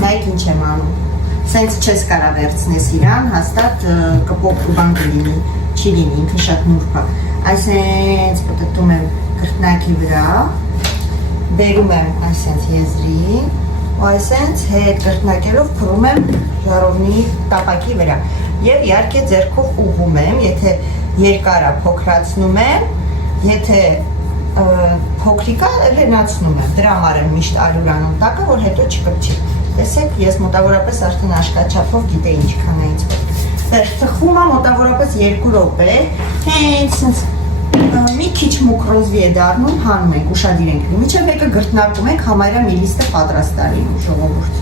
նայք ինչ եմ անում, սենց չես կարա վերցնես իրան, հաստատ կպոք ու բան կլինի, չի լինի, ինքը շատ նուրբ է, այսենց պտտում եմ կրտնակի վրա, բերում եմ այսենց եզրին, ու այսենց հետ կրտնակելով փռում եմ ժառովնիի տապակի վրա և իհարկե ձեռքով ուղղում եմ, եթե երկար է փոքրացնում եմ, եթե փոքրիկա լենացնում եմ, դրա համար եմ միշտ ալյուր անում տակը, որ հետո չկպչի։ Տեսեք, ես մոտավորապես արդեն աշկաչափով գիտեի ինչքան է ինձ պետք։ Վերջ թխվում է մոտավորապես 2 րոպե, հենց մի քիչ մուկ ռոզվի է դառնում, հանում ենք, ուշադիր ենք լինում, մինչև մեկը գրտնակում ենք, համարյա մի լիստը պատրաստ է լինում ժողովուրդ։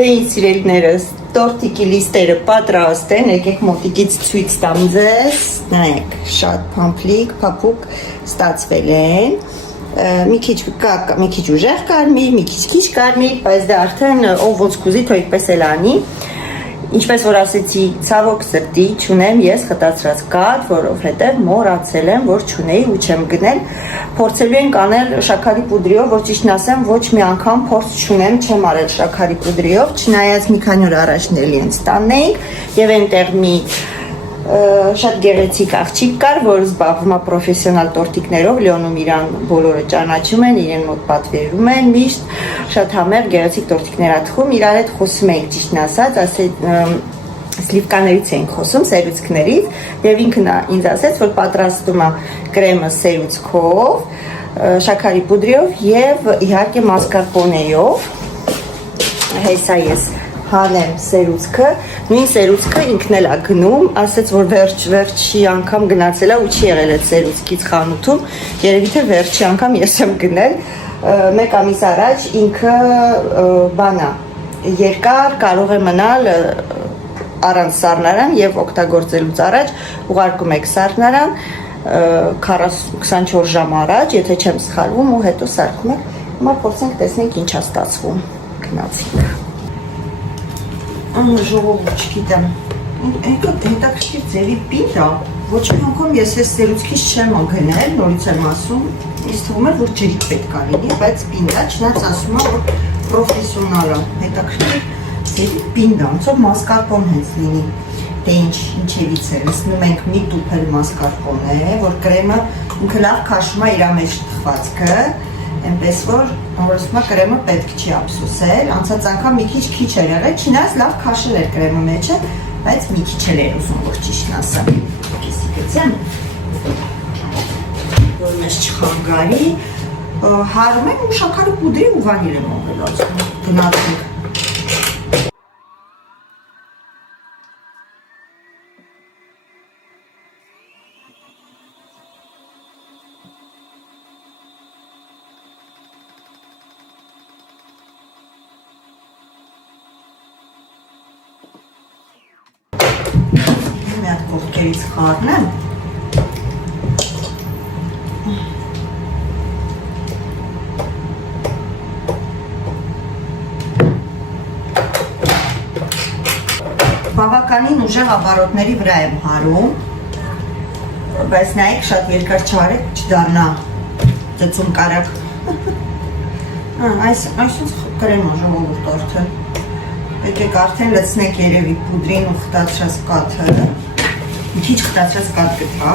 Դե ինձ սիրելիներս, տորտիկի լիստերը պատրաստ են, եկեք մոտիկից ցույց տամ ձեզ, նայեք, շատ փամփլիկ, փափուկ ստացվել են, մի քիչ ուժեղ կարմիր, մի քիչ կարմիր, բայց դա արդեն ով ոնց կուզի, թող այդպես էլ անի։ Ինչպես որ ասեցի, ցավոք սրտի չունեմ ես խտացրած կաթ, որովհետև մոռացել եմ, որ չունեի ու չեմ գնել, փորձելու ենք անել շաքարի պուդրիով, որ ճիշտն ասեմ, ոչ մի անգամ փորձ չունեմ, չեմ արել շաքարի պուդրիով, չնայած մի քանի օր առաջ ելի հենց տանն էինք եւ այնտեղ մի շատ գեղեցիկ աղջիկ կար, որ զբաղվում է պրոֆեսիոնալ տորտիկներով, Լեոնում իրան բոլորը ճանաչում են, իրեն մոտ պատվերում են, միշտ շատ համեղ գեղեցիկ տորտիկներ ա թխում, իրար հետ խոսում ենք ճիշտն ասած, սլիվկաներից ենք խոսում, սերուցքներից, եւ ինքն ինձ ասեց, որ պատրաստում է կրեմը սերուցքով, շաքարի պուդրիով եւ իհարկե մասկարպոնեով, հեսա ես հանեմ սերուցքը, նույն սերուցքը ինքն էլ է գնում, ասեց, որ վերջի անգամ գնացել է ու չի եղել այդ սերուցքից խանութում, երևի թե վերջի անգամ ես եմ գնել, մեկ ամիս առաջ ինքը բանա, երկար կարող է մնալ առանց սառնարան եւ օգտագործելուց առաջ ուղարկում եք սառնարան 24 ժամ առաջ, եթե չեմ սխալվում ու հետո սարքում եք, հիմա փորձենք տեսնենք ինչ է ստացվում, գնացինք։ Ժողովուրդ չգիտեմ, ինքը հետաքրքիր ձևի պինդ է, ոչ մի անգամ ես այս սերուցքից չեմ գնել, նորից եմ ասում, ինձ թվում է, որ ջրիկ պետք է լինի, բայց պինդ է, չնայած ասում է, որ պրոֆեսիոնալ է, հետաքրքիր ձևի պինդ է, ոնց որ մասկարպոն հենց լինի, դե ինչևից է, լցնում ենք մի տուփ էլ մասկարպոնե, որ կրեմը ինքը լավ քաշում է իր մեջ թխվածքը, այնպես որ ասում կրեմը պետք չի ափսոսել, անցած անգամ մի քիչ էր եղել, չնայած լավ քաշել էր կրեմը մեջը, բայց մի քիչ էլ էր ուզում, որ ճիշտն ասեմ, կեսի գցեմ, որ մեզ չխանգարի, հարում եմ ու շաքարի պուդրի ու վանիլ եմ ողելացում, գնացինք։ Կողքերից խառնեմ, բավականին ուժեղ ապարոտների վրա եմ հարում, Բայց նայեք շատ երկար չարեք, չդառնա ծծում կարակ։ Այսինքն կրեմա ժողովուրդ արդեն։ Եկեք արդեն լցնեք երևի պուդրին ու խտացրած կաթը։ Մի քիչ խտացրած կաթ գտա։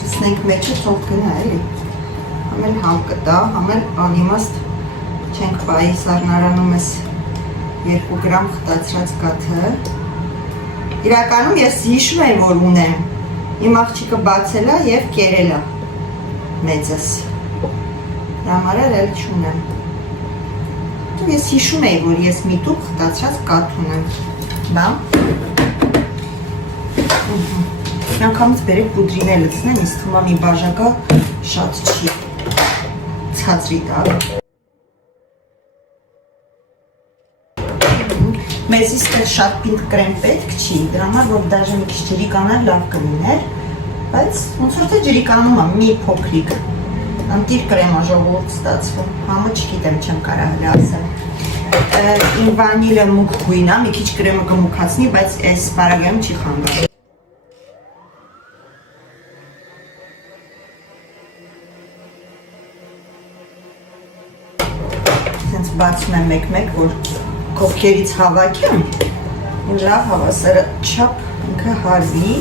Լցնենք մեջը թող գնա էլի։ Համել համ կտա, համել անիմաստ չենք պայի սառնարանում ես 2 գրամ խտացրած կաթը։ Իրականում ես հիշում եմ, որ ունեմ, իմ աղջիկը բացել է և կերել է մեծս, համար էլ չունեմ, ես հիշում եմ, որ ես մի տուփ խտացրած կաթ ունեմ, բամ, միանգամից բերեք պուդրին էլ լցնեմ, իսկ հիմա մի բաժակը շատ չի ցածրի տալ։ Մեզ իսկ շատ պինդ կրեմ պետք չի, դրա համար որ դաժե մի քիչ ջրիկ անել լավ կլիներ, բայց ոնց որ թե ջրիկ անում եմ մի փոքրիկ, ընտիր կրեմա ժողովուրդ ստացվում, համը չգիտեմ չեմ կարող հələ ասել։ Իմ վանիլը մուգ գույն է, մի քիչ կրեմը կմուգացնի, բայց այս պարագայում չի խանգարում։ Սենց բացում եմ մեկ-մեկ, որ կողքերից հավաքեմ, լավ հավասարը չափ ինքը հարվի։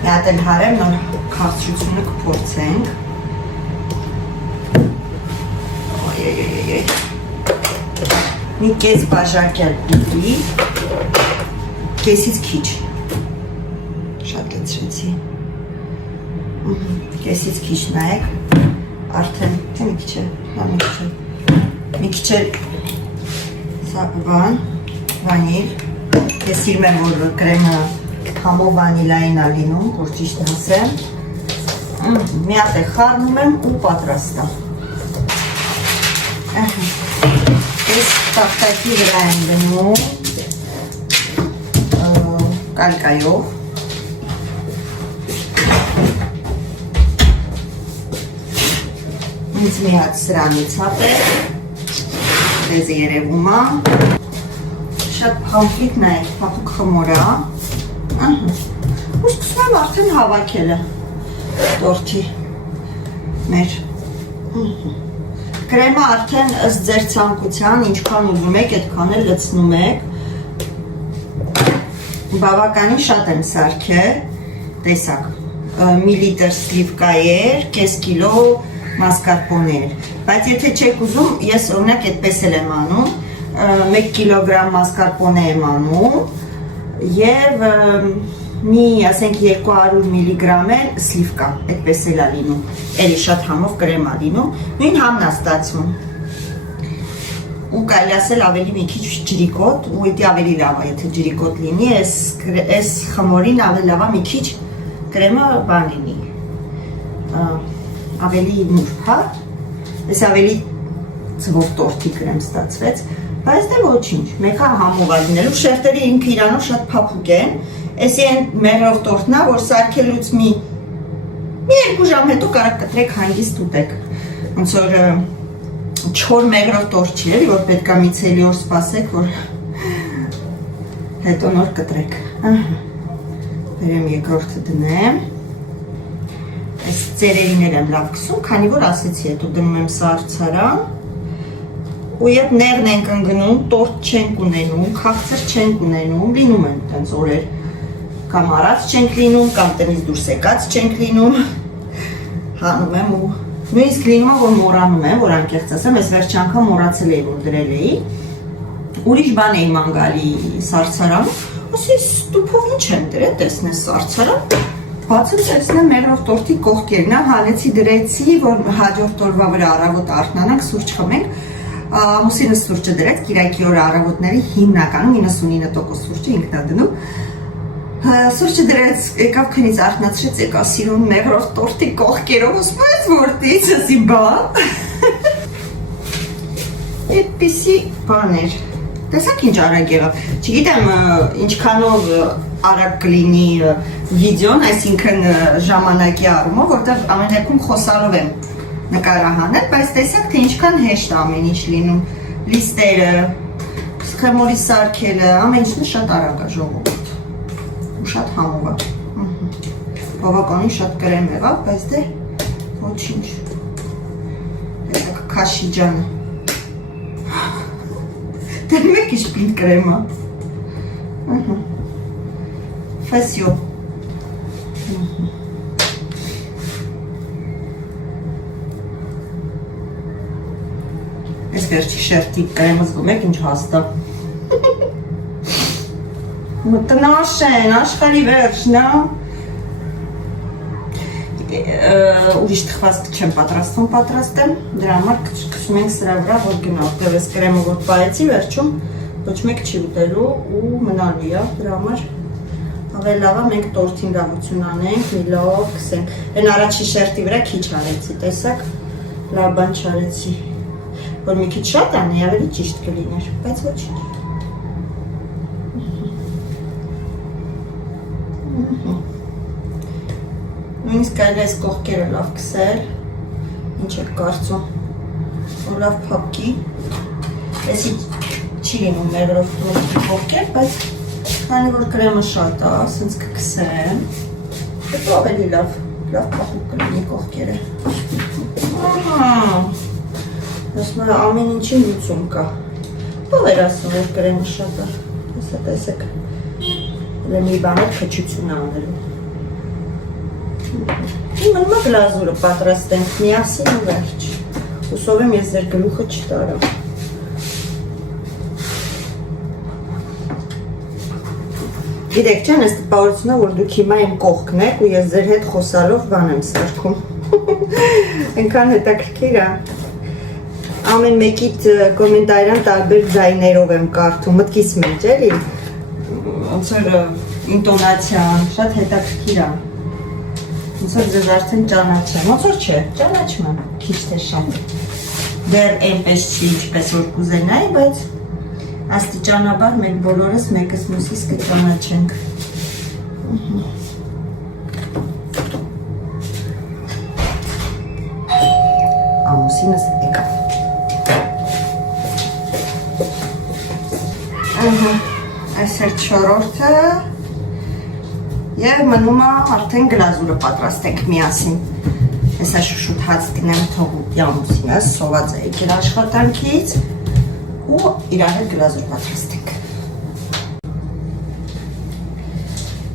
Մի հատ էլ հարեմ, նոր քաղցրությունը կփորձենք։ Մի կես բաժակ էլ պիտի, կեսից քիչ, շատ լցրեցի, կեսից քիչ նայեք, արդեն, թե մի քիչ է, մի քիչ է վանիլ, ես սիրում եմ, որ կրեմը համով վանիլային է լինում, որ ճիշտ ասեմ, մի հատ է խառնում եմ ու պատրաստ է։ Ես տախտակի վրա եմ դնում կալկայով, ինձ մի հատ սրանից հատել, դեզ երևում է, շատ փամփիկ նայեք, փափուկ խմոր է, ու սկսում եմ արդեն հավաքել է տորթի մեր, կրեմը արդեն ըստ ձեր ցանկության, ինչքան ուզում եք, այդքան էլ լցնում եք, բավականին շատ եմ սարքել, տեսակ, միլիտր սլիվկայեր, կես կիլո մասկարպոներ, բայց եթե չեք ուզում, ես օրինակ այդպես էլ եմ անում, 1 կիլոգրամ մասկարպոնե եմ անում և մի, ասենք 200 միլիգրամ է սլիվկա, այդպես էլ է լինում, էլի շատ համով կրեմ է լինում, նույն համն է ստացվում ու կարելի ասել ավելի մի քիչ ջրիկոտ, ու դա ավելի լավ է, եթե ջրիկոտ լինի, այս խմորին ավելի լավ է մի քիչ կրեմը բան լինի, ավելի նուրբ, հա, ես ավելի ծվով տորթի կրեմ ստացվեց, բայց դե ոչինչ, մեկը համով է լինելու, շերտերի ինքը իրանով շատ փափուկ են, էսի են մեղրով տորթնա, որ սարքելուց մի 2 ժամ հետո կարող կտրեք հանգիստ ուտեք, ոնց որ չոր մեղրով տորթ չի էլի, որ պետք է մի ցելի օր սպասեք, որ հետո նոր կտրեք, բերեմ երկրորդը դնեմ, այս ծերերին եմ լավ կսում, քանի որ ասեցի հետո դնում եմ սառցարան, ու երբ նեղն ենք ընգնում, տորթ չենք ունենում, քաղցր չենք ունենում, լինում են տենց օրեր, կամ առած չենք լինում, կամ տնից դուրս եկած չենք լինում, հանում եմ ու նույնիսկ լինում է, որ մոռանում եմ, որ անկեղծ ասեմ, ես վերջ անգամ մոռացել էի, որ դրել էի, ուրիշ բան էի ման գալի սառցարանում, ասես տուփով ինչ եմ դրել, տեսնես սառցարան, բացում տեսնեմ մեղրով տորթի կողքերն է, հանեցի դրեցի, որ հաջորդ օրվա վրա առավոտ արթնանանք, սուրճ խմենք, ամուսինս սուրճը դրեց, կիրակի օրը առավոտների հիմնականում 99% սուրճը ինքն է դնում, սուրճը դրեց, եկավ քնից արթնացրեց, եկա սիրուն մեղրով տորթի կողքերով, ասում ես որտից, ասի բան, այդպիսի բան էր, տեսակ ինչ արագ եղավ, չգիտեմ ինչքանով արագ կլինի վիդեոն, այսինքն ժամանակի առումով, որտեղ ամենակում խոսալով եմ նկարահանել, բայց տեսակ թե ինչքան հեշտ ամեն ինչ լինում, լիստերը, խեմորի սարքելը, ամեն ինչն շատ արագ է ժողովուրդ։ Ու շատ համով է։ Բավականին շատ կրեմ եղավ, բայց դե ոչինչ։ Հետա քաշի ջանը։ Դե մեկ ինչ պինդ կրեմ է։ Ֆեսյո։ Ես վերջի շերտի կրեմ զգում եք ինչ հաստա։ Մտնաշ են, աշխարի վերջն է։ Ուրիշ թխվածք չեմ պատրաստեմ, դրա համար կսում ենք սրա վրա, որ գնալ, դևես կրեմը որ պայեցի վերջում, ոչ մեկ չի ուտելու ու մնալու է, դրա համար ավելի լավ է մենք տորթին լավություն անենք, մի լավ կսենք, են առաջի շերտի վրա քիչ արեցի, տեսակ, լավ բան չարեցի, որ մի քիչ շատ անի, ավելի ճիշտ կլիներ, բայց ոչինչ։ Նույնիսկ կարելի է այս կողքերը լավ կսել, ինչ եք կարծում, որ լավ փափկի, էսի չի լինում մերով կողքեր, բայց քանի որ կրեմը շատ է, ասենց կքսեմ, հետո ավելի լավ փափուկ կլինի կողքերը։ Ասում է ամեն ինչի լուծում կա, ով էր ասում, որ կրեմը շատ է, հեսա տեսեք, մի բան է քչություն անելու։ Մնմա գլազուրը պատրաստենք միասին ու վերջ, ուսով եմ ես ձեր գլուխը չտարամ։ Գիտեք չեն ես տպավորությունը, որ դուք հիմա իմ կողքն եք ու ես ձեր հետ խոսալով բան եմ սարքում։ Ենքան հետաքրքիր է։ Ամեն մեկիդ կոմենտարյան տարբեր ձայներով եմ կարդում, մտքիս մեջ էլի, ոնց որ ինտոնացիան, շատ հետաքրքիր է։ Ոնց որ ձեզ արդեն ճանաչեմ, ոնց որ չէ, ճանաչում եմ, քիչ թե շատ։ Դեռ այնպես չի, ինչպես որ կուզենայի, բայց աստիճանաբար մենք բոլորս մեկս մյուսիս կճանաչենք։ Ամուսինս եկավ։ Այս էր չորրորդը և մնում է արդեն գլազուրը պատրաստենք միասին։ Հեսա շուշուտ հաց կնեմ թողուտի ամուսինս, սոված է եկել աշխատանքից ու իրար հետ գլազուր պատրաստենք։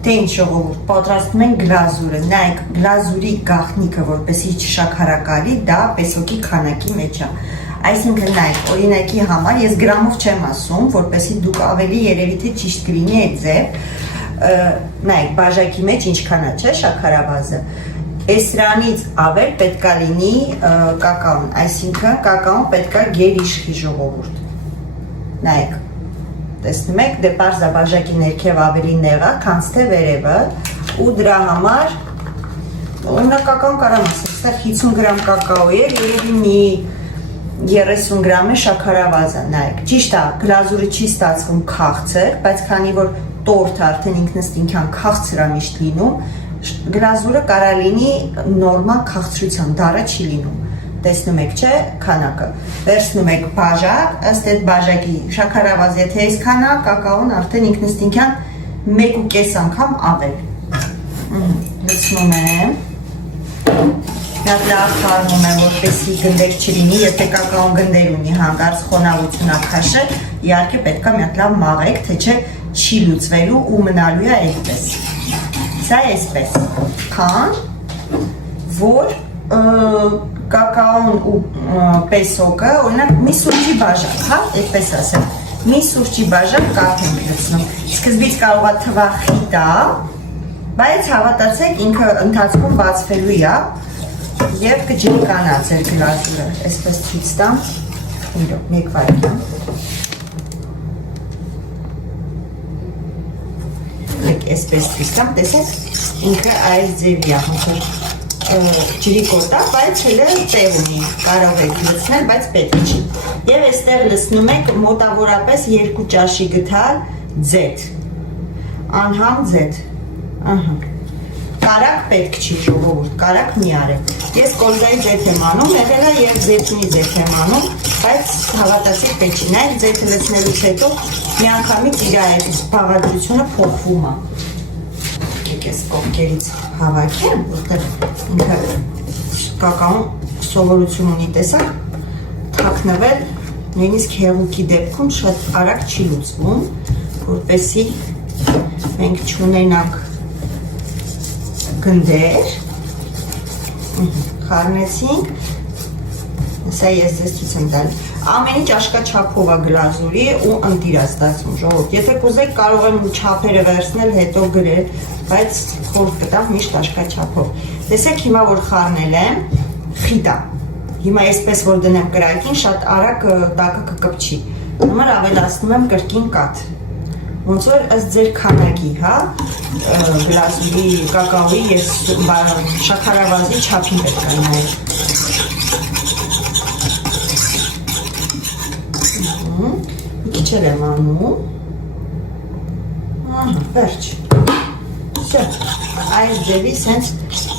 Դե ինչ ժողովուրդ, պատրաստում ենք գլազուրը, նայեք գլազուրի գաղտնիքը որպեսի չշաքարակալի, դա պեսոկի քանակի մեջ է։ Այսինքն նայեք, օրինակի համար ես գրամով չեմ ասում, որպեսի դուք ավելի երևի թե ճիշտ կլինի այդ ձև, նայեք բաժակի մեջ ինչքան է, չէ, շաքարավազը։ Էսրանից ավել պետքա լինի կակաոն, այսինքն կակաոն պետքա գերիշխի ժողովուրդ։ Նայեք, տեսնում եք, դե պարզ է բաժակի ներքև ավելի նեղա, քան թե վերևը, ու դրա համար, օրինակ կակաոն կարամ ասեմ, այստեղ 50 գրամ կակաո է, երևի մի 30 գրամ է շաքարավազը, նայեք, ճիշտ է, գլազուրը չի ստացվում քաղցր, բայց քանի որ տորթը արդեն ինքնըստինքյան քաղցր է միշտ լինում, գլազուրը կարա լինի նորմալ քաղցրության, դառը չի լինում, տեսնում եք, չէ, քանակը, վերցնում եք բաժակ, ըստ այդ բաժակի շաքարավազը եթե այսքան է, կակաոն արդեն ինքնըստինքյան 1.5 անգամ ավել, լցնում եմ, Շատ լավ խառնում եմ, որպեսզի գնդեր չլինի, եթե կակաոն գնդեր ունի հանկարծ խոնավություն աքաշը, իհարկե պետք է մի հատ լավ մաղեք, թե չէ չի լուծվելու ու մնալու է այդպես։ Սա այսպես, քան որ կակաոն ու պեսոկը, օրինակ մի սուրճի բաժակ, հա, այդպես ասեմ, մի սուրճի բաժակ կաթ ենք լցնում։ Սկզբից կարող է թվա խիտ է, բայց հավատացեք ինքը ընթացքում բացվելու է և կջիկանա ձեր գլազուրը, այսպես ցույց տամ, իրոք, մեկ վայրկյան։ Այսպես ցույց տամ, տեսեք, ինքը այս ձևի է, ոնց որ ջրի կոտա, բայց հələ տեղ ունի, կարող եք լցնել, բայց պետք չի։ Եվ այստեղ լցնում եք մոտավորապես 2 ճաշի գթալ ձեթ, անհամ ձեթ, կարակ պետք չի ժողովուրդ, կարակ մի արեք։ Ես կորզայի ձեթ եմ անում, եղել է և ձեթունի ձեթ եմ անում, բայց հավատացիք պեչին, այդ ձեթը լցնելուց հետո միանգամից իր այդ բաղադրությունը փոխվում է։ Ես կողքերից հավաքեմ, որտեղ ինքը կակաոն սովորություն ունի, տեսակ, թաքնվել, նույնիսկ հեղուկի դեպքում շատ արագ չի լուծվում, որպեսզի մենք չունենանք գնդեր, խառնեցինք, սա ես ձեզ ցույց եմ տալի, ամեն ինչ աշկաչափով է գլազուրի ու ընտիր է ստացվում ժողովուրդ, եթե կուզեք կարող եմ չափերը վերցնել, հետո գրել, բայց խորհուրդ կտամ միշտ աշկաչափով, տեսեք հիմա որ խառնել եմ, խիտ է, հիմա այսպես որ դնեմ կրակին, շատ արագ տակը կկպչի, համար ավելացնում եմ կրկին կաթ, ոնց որ ըստ ձեր քանակի, հա, գլազուրի, կակաոյի ես շաքարավազի չափին պետք է նայել։ Մի քիչ էլ եմ անում, վերջ, այս ձևի սենց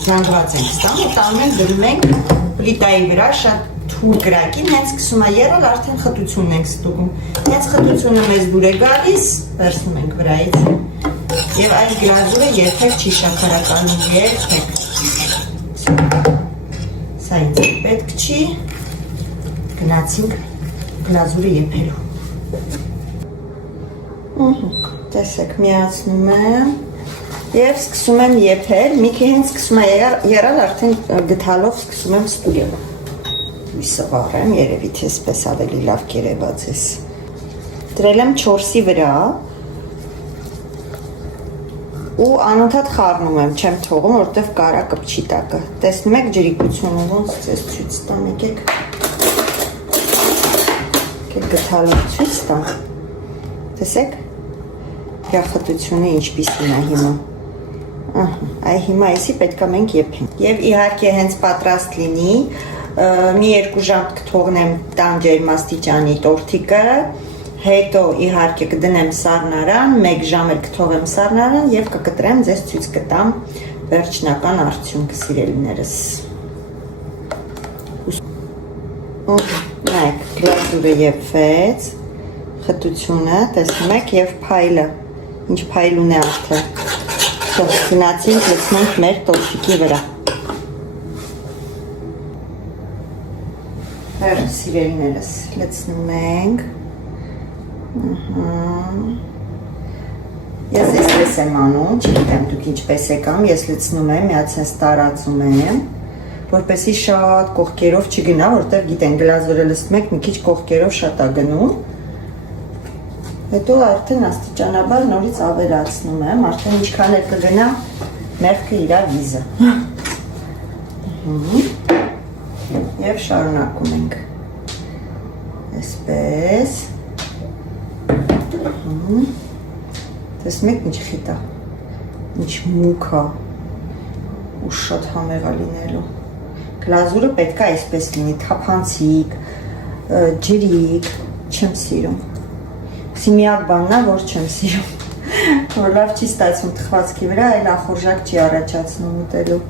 զանգված ենք ստանում, տանում ենք դնում ենք պլիտայի վրա շատ թույլ կրակին, հենց սկսում է եղել, արդեն խտությունն ենք ստուգում, հենց խտությունը մեզ դուր է գալիս, վերցնում ենք վրայից և այս գլազուրը երբեք չի շաքարականում, երբեք, սա ինձ պետք չի, գնացինք գլազուրը եփելու, տեսեք միացնում եմ և սկսում եմ եփել, մի քիչ հենց սկսում է եղալ, արդեն գթալով սկսում եմ ստուգել, լույսը վառեմ, երևի թե այսպես ավելի լավ կերևաց ես, դրել եմ 4-ի վրա ու անընդհատ խառնում եմ, չեմ թողում, որտեվ կարա կպչի տակը, տեսնում եք ջրիկությունը, ոնց ձեզ ցույց տամ, եկեք գթալով ցույց տամ, տեսեք, գախտությունը ինչպիսին է հիմա, այ հիմա այսի պետք է մենք եփենք, և իհարկե հենց պատրաստ լինի, մի 2 ժամ կթողնեմ տան ջերմաստիճանի տորթիկը, հետո իհարկե կդնեմ սառնարան, 1 ժամ էլ կթողեմ սառնարան և կկտրեմ, ձեզ ցույց կտամ վերջնական արդյունքը սիրելիներս։ Նայեք, գլազուրը եփվեց, խտությունը, տեսնում եք և փայլը, ինչ փայլուն է արդեն, գնացինք լցնենք մեր տորթիկի վրա։ Վերջ սիրելիներս, լցնում ենք, ես այսպես եմ անում, չգիտեմ դուք ինչպես եք անում, ես լցնում եմ, միացենց տարածում եմ, որպեսզի շատ կողքերով չգնա, որտեղ գիտեն գլազուրը լցնում եք, մի քիչ կողքերով շատ է գնում, հետո արդեն աստիճանաբար նորից ավելացնում եմ, արդեն ինչքան էլ կգնա, մեղքը իրա վիզը, և շարունակում ենք, այսպես, տեսնում եք ինչ խիտ է, ինչ մուք է, ու շատ համեղ է լինելու, գլազուրը պետք է այսպես լինի, թափանցիկ, ջրիկ, չեմ սիրում, միակ բանն է, որ չեմ սիրում, որ լավ չի ստացվում թխվածքի վրա, այլ ախորժակ չի առաջացնում ուտելու,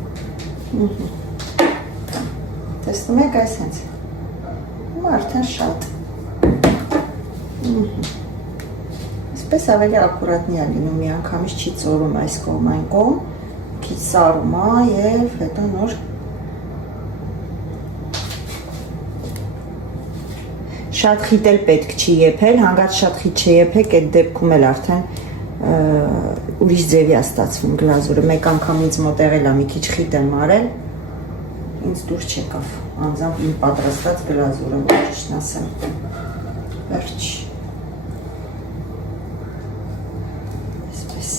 տեսնում եք այս հենց, արդեն շատ, այսպես ավելի ակուրատնի է լինում, մի անգամից չի ծորում այս կողմ այն կողմ, քիչ սառում է և հետո նոր շատ խիտ էլ պետք չի եփել, հանգած շատ խիտ չեփեք, այդ դեպքում էլ արդեն ուրիշ ձևի է ստացվում գլազուրը, մեկ անգամից մոտեղել է, մի քիչ խիտ եմ արել, ինձ դուր չեկավ, անձամբ իմ պատրաստած գլազուրը, որ ճիշտն ասեմ, վերջ, այսպես,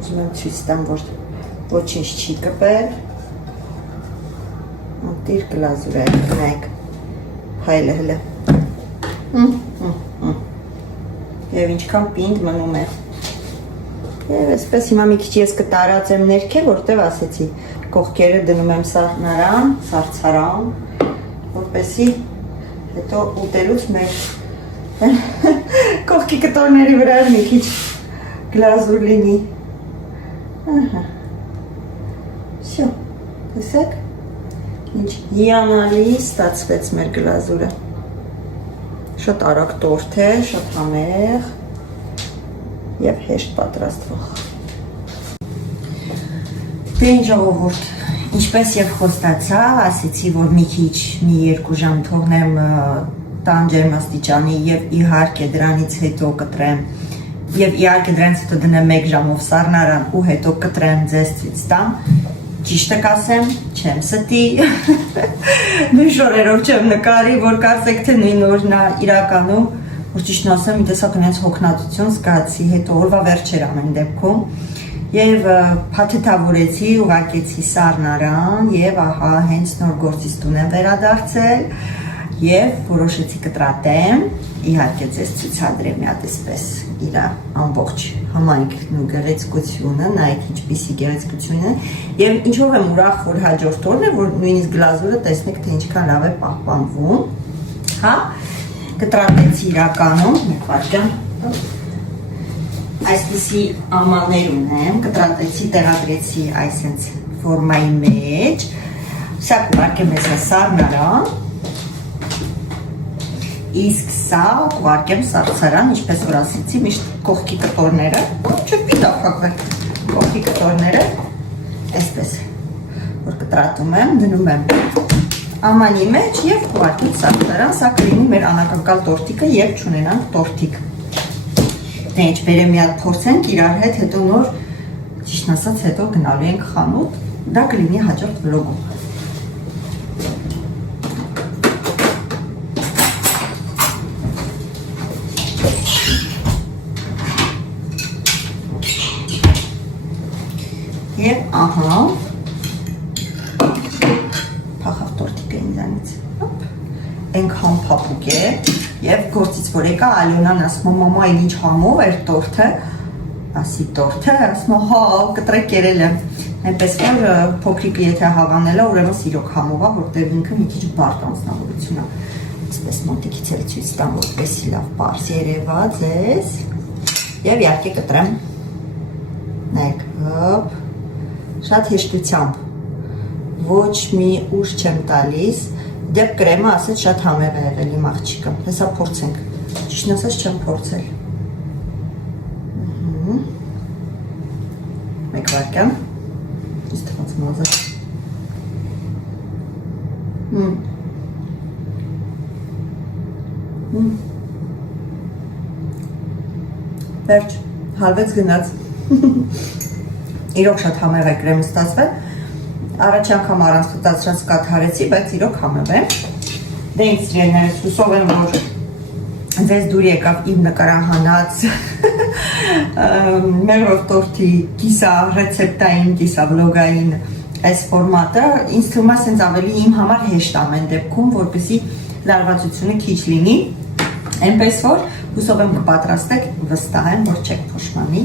ուզում եմ ցույց տամ, որ ոչինչ չի կպել, ընտիր գլազուր է, նայք, հայլը հլը, և ինչքան պինդ մնում է, և այսպես հիմա մի քիչ ես կտարածեմ ներքև, որտև ասեցի, կողքերը դնում եմ սառնարան, սառցարան, որպեսի հետո ուտելուց մեր կողքի կտորների վրա մի քիչ գլազուր լինի։ Ահա։ Всё, տեսեք, ինչ հիանալի ստացվեց մեր գլազուրը։ Շատ արագ տորթ է, շատ համեղ եւ հեշտ պատրաստվող։ Դե ժողովուրդ, ինչպես եւ խոստացա, ասեցի, որ մի քիչ մի 2 ժամ թողնեմ տան ջերմաստիճանի եւ իհարկե դրանից հետո կտրեմ եւ իհարկե դրանից հետո դնեմ 1 ժամով սառնարան ու հետո կտրեմ ձեզ ցույց տամ։ Ճիշտը կասեմ, չեմ ստի։ Նույն շորերով չեմ նկարի, որ կարծեք թե նույն օրն է իրականում, որ ճիշտն ասեմ, մի տեսակ ինձ հոգնածություն զգացի, հետո օրվա վերջեր ամեն դեպքում եւ փաթեթավորեցի, ուղարկեցի սառնարան եւ ահա հենց նոր գործից տուն եմ վերադարձել եւ որոշեցի կտրատեմ, իհարկե ձեզ ցուցադրեմ մի հատ էսպես իր ամբողջ համայնքն ու գեղեցկությունը, նայեք ինչպիսի գեղեցկություն է եւ ինչով եմ ուրախ, որ հաջորդ օրն է, որ նույնիսկ գլազուրը տեսնեք թե ինչքան լավ է պահպանվում, հա, կտրատեցի իրականում, մեկ վարժան, այսպիսի ամաններ ունեմ, կտրատեցի, տեղադրեցի այսենց ֆորմայի մեջ, սա կուղարկեմ ես սառնարան, իսկ սա կուղարկեմ սառցարան, ինչպես որ ասեցի, միշտ կողքի կտորները, չէ պիտակ հակվել, կողքի կտորները, այսպես, որ կտրատում եմ, դնում եմ ամանի մեջ և կուղարկեմ սառցարան, սա կլինի մեր անակնկալ տորտիկը և չունենանք տորտիկ։ Դե ինչ բերեմ մի հատ փորձենք իրար հետ, հետո նոր, ճիշտն ասած, հետո գնալու ենք խանութ, դա կլինի հաջորդ վլոգում։ Եվ ահա, փախավ տորտիկը ինձանից, ենքան պապուկ է, և գործից որ եկա, Ալյոնան ասում մամա իլ ինչ համով էր տորթը, ասի տորթը, ասում հա, կտրեք կերել եմ, այնպես որ փոքրիկը եթե հավանել է, ուրեմն սիրոք համով է, որտև ինքը մի քիչ բարդ անձնավորություն է, այսպես մոտիկից էլ ցույց տամ, որպեսզի լավ պարզ երևա ձեզ, և իհարկե կտրեմ, նայեք, հոպ, շատ հեշտությամբ, ոչ մի ուժ չեմ տալիս, դեպ կրեմը ասեց շատ համեղ է եղել իմ աղջիկը, հեսա փորձենք, ճիշտն ասած չեմ փորձել, մեկ վարկյան, իս թվաց մազը, վերջ, հալվեց գնաց, իրոք շատ համեղ է կրեմը ստացվել, առաջ անգամ առանց խտացրած կաթարեցի, բայց իրոք համեղ է, դե ինձ սիրելիներս, հուսով եմ, որ ձեզ դուր եկավ իմ նկարահանած մեղրով տորթի կիսա ռեցեպտային, կիսա վլոգային այս ֆորմատը, ինձ թվում է սենց ավելի իմ համար հեշտ ամեն դեպքում, որպեսզի լարվածությունը քիչ լինի, այնպես որ հուսով եմ կպատրաստեք, վստահ եմ, որ չեք փոշմանի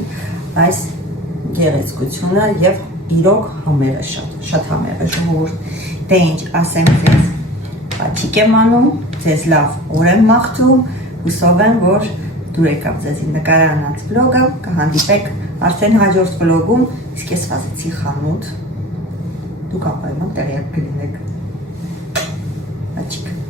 այս գեղեցկությունը և իրոք համեղ է շատ համեղ է ժողովուրդ, դե ինչ ասեմ ձեզ, պաչիկ եմ անում, ձեզ լավ օր եմ մաղթում, հուսով եմ, որ դուր եկավ ձեզ իմ նկարահանած վլոգը, կհանդիպեք արդեն հաջորդ վլոգում, իսկ ես վազեցի խանութ, դուք անպայման տեղյակ կլինեք, պաչիկ։